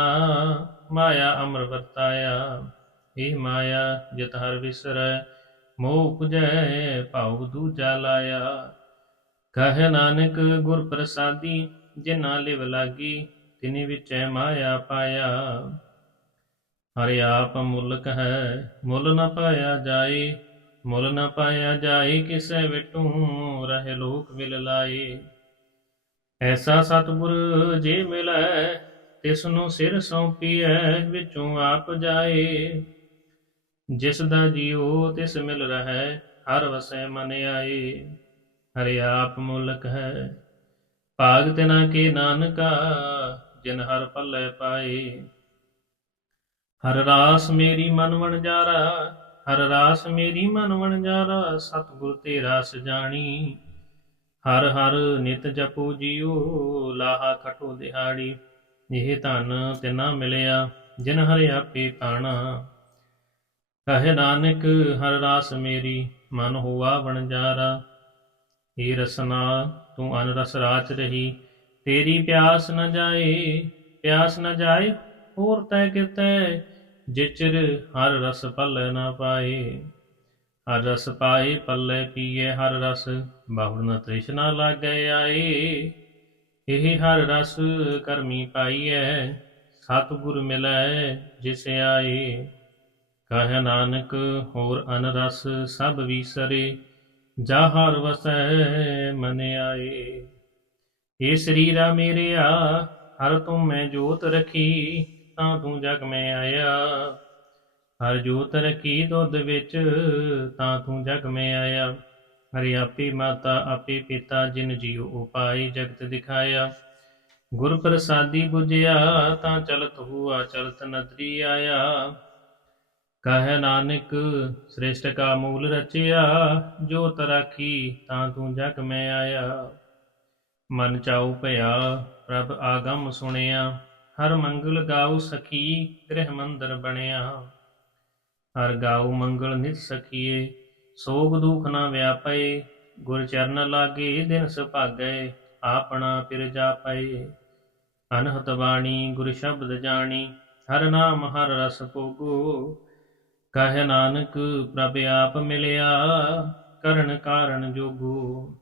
ਮਾਇਆ ਅਮਰ ਵਰਤਾਇਆ। ਇਹ ਮਾਇਆ ਜਿਤ ਹਰ ਵਿਸਰੈ, ਮੋਹ ਉਪਜੈ ਭਾਉ ਦੂਜਾ ਲਾਇਆ। ਕਹੇ ਨਾਨਕ ਗੁਰ ਪ੍ਰਸਾਦੀ, ਜਿਨਾ ਲਿਵ ਲਾਗੀ, ਤਿਨੀ ਵਿਚੈ ਮਾਇਆ ਪਾਇਆ। ਹਰਿ ਆਪ ਮੁਲਕ ਹੈ, ਮੁੱਲ ਨ ਪਾਇਆ ਜਾਏ। ਮੁੱਲ ਨ ਪਾਇਆ ਜਾਏ, ਕਿਸੈ ਵਿਟੂ ਰਹਿ ਲੋਕ ਵਿਲ ਲਾਏ। ਐਸਾ ਸਤਿਗੁਰ ਜੇ ਮਿਲੈ, ਤਿਸਨੂੰ ਸਿਰ ਸੌਂਪੀਐ, ਵਿੱਚੋਂ ਆਪ ਜਾਏ। ਜਿਸ ਦਾ ਜੀਉ ਤਿਸ ਮਿਲ ਰਹੈ, ਹਰ ਵਸੈ ਮਨ ਆਏ। ਹਰਿ ਆਪ ਮੁਲਕ ਹੈ, ਭਾਗ ਤਿਨਾ ਕੇ ਨਾਨਕਾ, ਜਿਨ ਹਰ ਪੱਲੇ ਪਾਏ। ਹਰ ਰਾਸ ਮੇਰੀ ਮਨ ਵਣਜਾਰਾ, ਹਰ ਰਾਸ ਮੇਰੀ ਮਨ ਵਣਜਾਰਾ। ਸਤਿਗੁਰ ਤੇ ਰਾਸ ਜਾਣੀ, ਹਰ ਹਰ ਨਿਤ ਜਪੋ ਜੀਉ, ਲਾਹਾ ਖਟੋ ਦਿਹਾੜੀ। ਇਹ ਧਨ ਤਿਨਾ ਮਿਲਿਆ, ਜਿਨ ਹਰਿ ਆਪੇ ਪਾਣਾ। ਕਹੇ ਨਾਨਕ ਹਰ ਰਾਸ ਮੇਰੀ, ਮਨ ਹੋਆ ਵਣਜਾਰਾ। ਏ ਰਸਨਾ ਤੂੰ ਅਨ ਰਸ ਰਾਚ ਰਹੀ, ਤੇਰੀ ਪਿਆਸ ਨ ਜਾਏ। ਪਿਆਸ ਨ ਜਾਏ ਹੋਰ ਤੈ ਕਿਤੈ, ਜਿਚਰ ਹਰ ਰਸ ਪੱਲੇ ਨ ਪਾਏ। ਹਰ ਰਸ ਪਾਏ ਪੱਲੇ ਪੀਏ ਹਰ ਰਸ, ਬਹੁੜ ਨ ਤ੍ਰਿਸ਼ਨਾ ਲਾਗੈ ਆਏ। ਇਹ ਹਰ ਰਸ ਕਰਮੀ ਪਾਈਐ, ਸਤਿਗੁਰ ਮਿਲੈ ਜਿਸ ਆਏ। ਕਹੈ ਨਾਨਕ ਹੋਰ ਅਨ ਰਸ ਸਭ ਵੀਸਰੇ, ਜਾ ਹਰ ਵਸੈ ਮਨ ਆਏ। ਏ ਸਰੀਰਾ ਮੇਰਿਆ, ਹਰ ਤੁਮ ਮੈਂ ਜੋਤ ਰਖੀ, ਤਾਂ ਤੂੰ ਜਗ ਮੈਂ ਆਇਆ। ਹਰ ਜੋਤ ਰਖੀ ਦੁੱਧ ਵਿੱਚ, ਤਾਂ ਤੂੰ ਜਗ ਮੈਂ ਆਇਆ। ਹਰਿ ਆਪੇ ਮਾਤਾ ਆਪੇ ਪਿਤਾ, ਜਿਨ ਜੀਉ ਉਪਾਇ ਜਗਤ ਦਿਖਾਇਆ। ਗੁਰ ਪ੍ਰਸਾਦੀ ਬੁਝਿਆ, ਤਾਂ ਚਲਤ ਹੁਆ ਚਲਤ ਨਦਰੀ ਆਇਆ। ਕਹੈ ਨਾਨਕ ਸ੍ਰਿਸ਼ਟ ਕਾ ਮੂਲ ਰਚਿਆ, ਜੋਤ ਰਾਖੀ ਤਾਂ ਤੂੰ ਜਗ ਮੈਂ ਆਇਆ। ਮਨ ਚਾਉ ਭਇਆ ਪ੍ਰਭ ਆਗਮ ਸੁਣਿਆ, ਹਰ ਮੰਗਲ ਗਾਉ ਸਖੀ ਗ੍ਰਹਿ ਮੰਦਰ ਬਣਿਆ। ਹਰ ਗਾਉ ਮੰਗਲ ਨਿਤ ਸਖੀਏ, ਸੋਗ ਦੁਖ ਨਾ ਵਿਆਪੈ। ਗੁਰ ਚਰਨ ਲਾਗੇ ਦਿਨ ਸੁਭਾਗੈ, ਆਪਣਾ ਪਿਰ ਜਾਪੈ। ਅਨਹਤ ਬਾਣੀ ਗੁਰ ਸ਼ਬਦ ਜਾਣੀ, ਹਰ ਨਾਮ ਹਰ ਰਸ ਭੋਗੋ। ਕਹੈ ਨਾਨਕ ਪ੍ਰਭ ਆਪ ਮਿਲਿਆ, ਕਰਨ ਕਾਰਨ ਜੋਗੋ।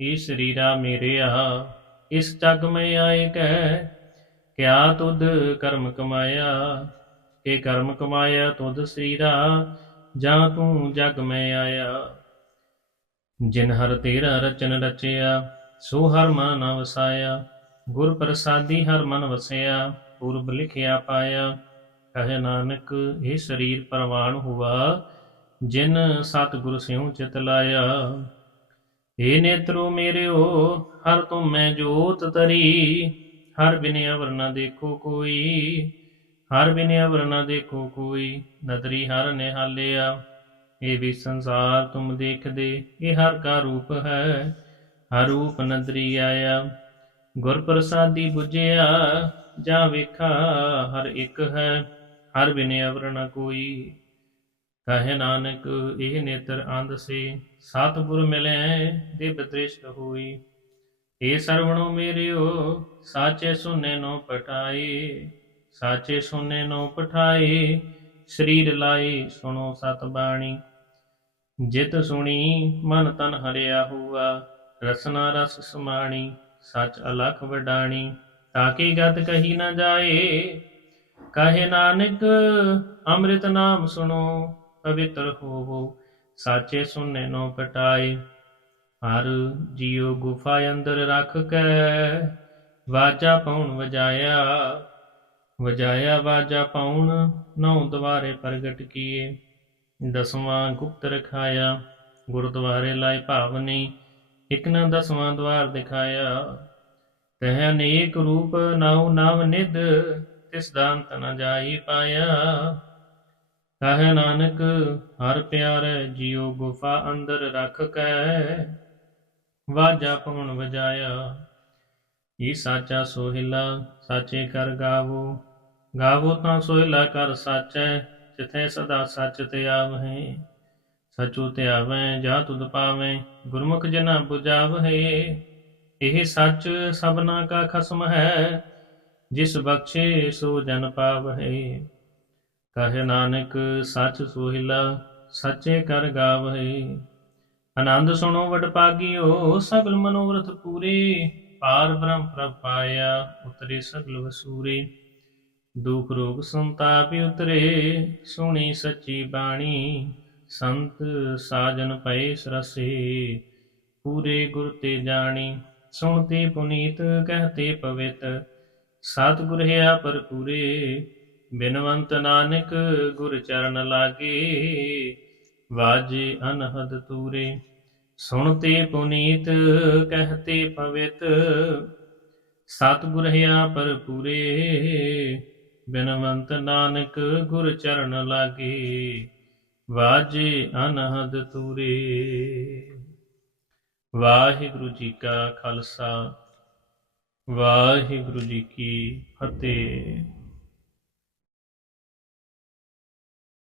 ਏ ਸਰੀਰਾ ਮੇਰਿਆ, ਇਸ ਜਗ ਮੈਂ ਆਏ ਕਹਿ, ਕਿਆ ਤੁਧ ਕਰਮ ਕਮਾਇਆ। ਕਿ ਕਰਮ ਕਮਾਇਆ ਤੁਧ ਸਰੀਰਾ, ਜਾਂ ਤੂੰ ਜਗ ਮੈਂ ਆਇਆ। ਜਿਨ ਹਰ ਤੇਰਾ ਰਚਨ ਰਚਿਆ, ਸੋ ਹਰ ਮਨ ਨ ਵਸਾਇਆ। ਗੁਰ ਪ੍ਰਸਾਦੀ ਹਰ ਮਨ ਵਸਿਆ, ਪੁਰਬ ਲਿਖਿਆ ਪਾਇਆ। ਕਹੈ ਨਾਨਕ ਇਹ ਸਰੀਰ ਪ੍ਰਵਾਨ ਹੁਆ, ਜਿਨ ਸਤਿਗੁਰ ਸਿਉ ਚਿਤ ਲਾਇਆ। ਏ ਨੇਤਰੋ ਮੇਰਿਓ, ਹਰ ਤੁਮ ਮੈਂ ਜੋਤ ਤਰੀ, ਹਰ ਬਿਨ ਅਵਰ ਨ ਦੇਖੋ ਕੋਈ। ਹਰ ਬਿਨ ਅਵਰ ਨ ਦੇਖੋ ਕੋਈ, ਨਦਰੀ ਹਰ ਨਿਹਾਲਿਆ। ਇਹ ਵੀ ਸੰਸਾਰ ਤੁਮ ਦੇਖਦੇ, ਇਹ ਹਰ ਕਾ ਰੂਪ ਹੈ। ਹਰ ਰੂਪ ਨਦਰੀ ਆਇਆ। ਗੁਰ ਪ੍ਰਸਾਦੀ ਬੁਝਿਆ, ਜਾਂ ਵੇਖਾ ਹਰ ਇੱਕ ਹੈ। ਹਰ ਬਿਨ ਅਵਰ ਨ ਕੋਈ। ਕਹੇ ਨਾਨਕ ਇਹ ਨੇਤਰ ਅੰਧ ਸੇ, ਸਤਿਗੁਰ ਮਿਲੈ ਦਿਵ ਦ੍ਰਿਸ਼ਟ ਹੋਈ। ਏ ਸਰਵਣੋ ਮੇਰਿਓ ਸਾਚੇ ਸੁਨੇ ਨੋ ਪਠਾਈ, ਸਾਚੇ ਸੁਨੇ ਨੋ ਪਠਾਈ, ਸਰੀਰ ਲਾਈ ਸੁਣੋ ਸਤ ਬਾਣੀ। ਜਿਤ ਸੁਣੀ ਮਨ ਤਨ ਹਰਿਆ ਹੁਆ, ਰਸਨਾ ਰਸ ਸਮਾਣੀ, ਸਚ ਅਲਖ ਵਡਾਣੀ। ਤਾਕੀ ਗਤ ਕਹੀ ਨ ਜਾਏ, ਕਹੇ ਨਾਨਕ ਅੰਮ੍ਰਿਤ ਨਾਮ ਸੁਣੋ, ਪਵਿੱਤਰ ਹੋਵੋ ਸਾਚੇ ਸੁਨੇ ਨੋ ਪਟਾਏ। ਹਰ ਜੀਉ ਗੁਫਾ ਅੰਦਰ ਰਖ ਕੈ, ਵਾਜਾ ਪਉਣ ਵਜਾਇਆ, ਵਜਾਇਆ ਵਾਜਾ ਪਉਣ, ਨੌ ਦੁਆਰੇ ਪ੍ਰਗਟ ਕੀਏ। ਦਸਵਾਂ ਗੁਪਤ ਰਖਾਇਆ, ਗੁਰਦੁਆਰੇ ਲਾਏ ਭਾਵਨੀ, ਇਕ ਨਾ ਦਸਵਾਂ ਦੁਆਰ ਦਿਖਾਇਆ। ਤਹ ਅਨੇਕ ਰੂਪ ਨਉ ਨਵ ਨਿਧ, ਤਿਸ ਦਾ ਅੰਤ ਨ ਜਾਈ ਪਾਇਆ। ਕਹੈ ਨਾਨਕ ਹਰ ਪਿਆਰੇ ਜੀਉ ਗੁਫਾ ਅੰਦਰ ਰਖ ਕੈ, ਵਾਜਾ ਪਉਣ ਵਜਾਇਆ। ਇਹ ਸਾਚਾ ਸੋਹਿਲਾ ਸਾਚੇ ਕਰ ਗਾਵੋ, ਗਾਵੋ ਤਾਂ ਸੋਹਿਲਾ ਕਰ ਸਾਚੈ, ਜਿਥੈ ਸਦਾ ਸਚ ਧਿਆਵਹਿ। ਸਚੁ ਧਿਆਵੈ ਜਾ ਤੁਧ ਪਾਵੈ, ਗੁਰਮੁਖ ਜਨਾ ਬੁਝਾਵਹਿ। ਇਹ ਸੱਚ ਸਭਨਾ ਕਾ ਖਸਮ ਹੈ, ਜਿਸ ਬਖਸ਼ੇ ਸੋ ਜਨ ਪਾਵਹਿ। ਕਹੇ ਨਾਨਕ ਸੱਚ ਸੋਹਿਲਾ ਸੱਚੇ ਕਰ ਗਾਵਹਿ। ਆਨੰਦ ਸੁਣੋ ਵਡ ਭਾਗਿਓ, ਸਗਲ ਮਨੋਰਥ ਪੂਰੇ। ਪਾਰ ਬ੍ਰਹਮ ਪ੍ਰਭ ਪਾਇਆ, ਉਤਰੇ ਸਗਲ ਵਸੂਰੇ। ਦੁਖ ਰੋਗ ਸੰਤਾਪ ਉਤਰੇ, ਸੁਣੀ ਸੱਚੀ ਬਾਣੀ। ਸੰਤ ਸਾਜਨ ਪਏ ਸਰਸੇ, ਪੂਰੇ ਗੁਰ ਤੇ ਜਾਣੀ। ਸੁਣਤੇ ਪੁਨੀਤ ਕਹਤੇ ਪਵਿੱਤ, ਸਤਿਗੁਰ ਹਿਆ ਭਰਪੂਰੇ। ਬਿਨਵੰਤ ਨਾਨਕ ਗੁਰ ਚਰਨ ਲਾਗੇ, ਵਾਜੇ ਅਨਹਦ ਤੂਰੇ। ਸੁਣਤੇ ਪੁਨੀਤ ਕਹਤੇ ਪਵਿੱਤ, ਸਤਿਗੁਰ ਹਿਆ ਭਰਪੂਰੇ। ਬਿਨਵੰਤ ਨਾਨਕ ਗੁਰ ਚਰਨ ਲਾਗੇ, ਵਾਜੇ ਅਨਹਦ ਤੂਰੇ। ਵਾਹਿਗੁਰੂ ਜੀ ਕਾ ਖਾਲਸਾ, ਵਾਹਿਗੁਰੂ ਜੀ ਕੀ ਫਤਿਹ।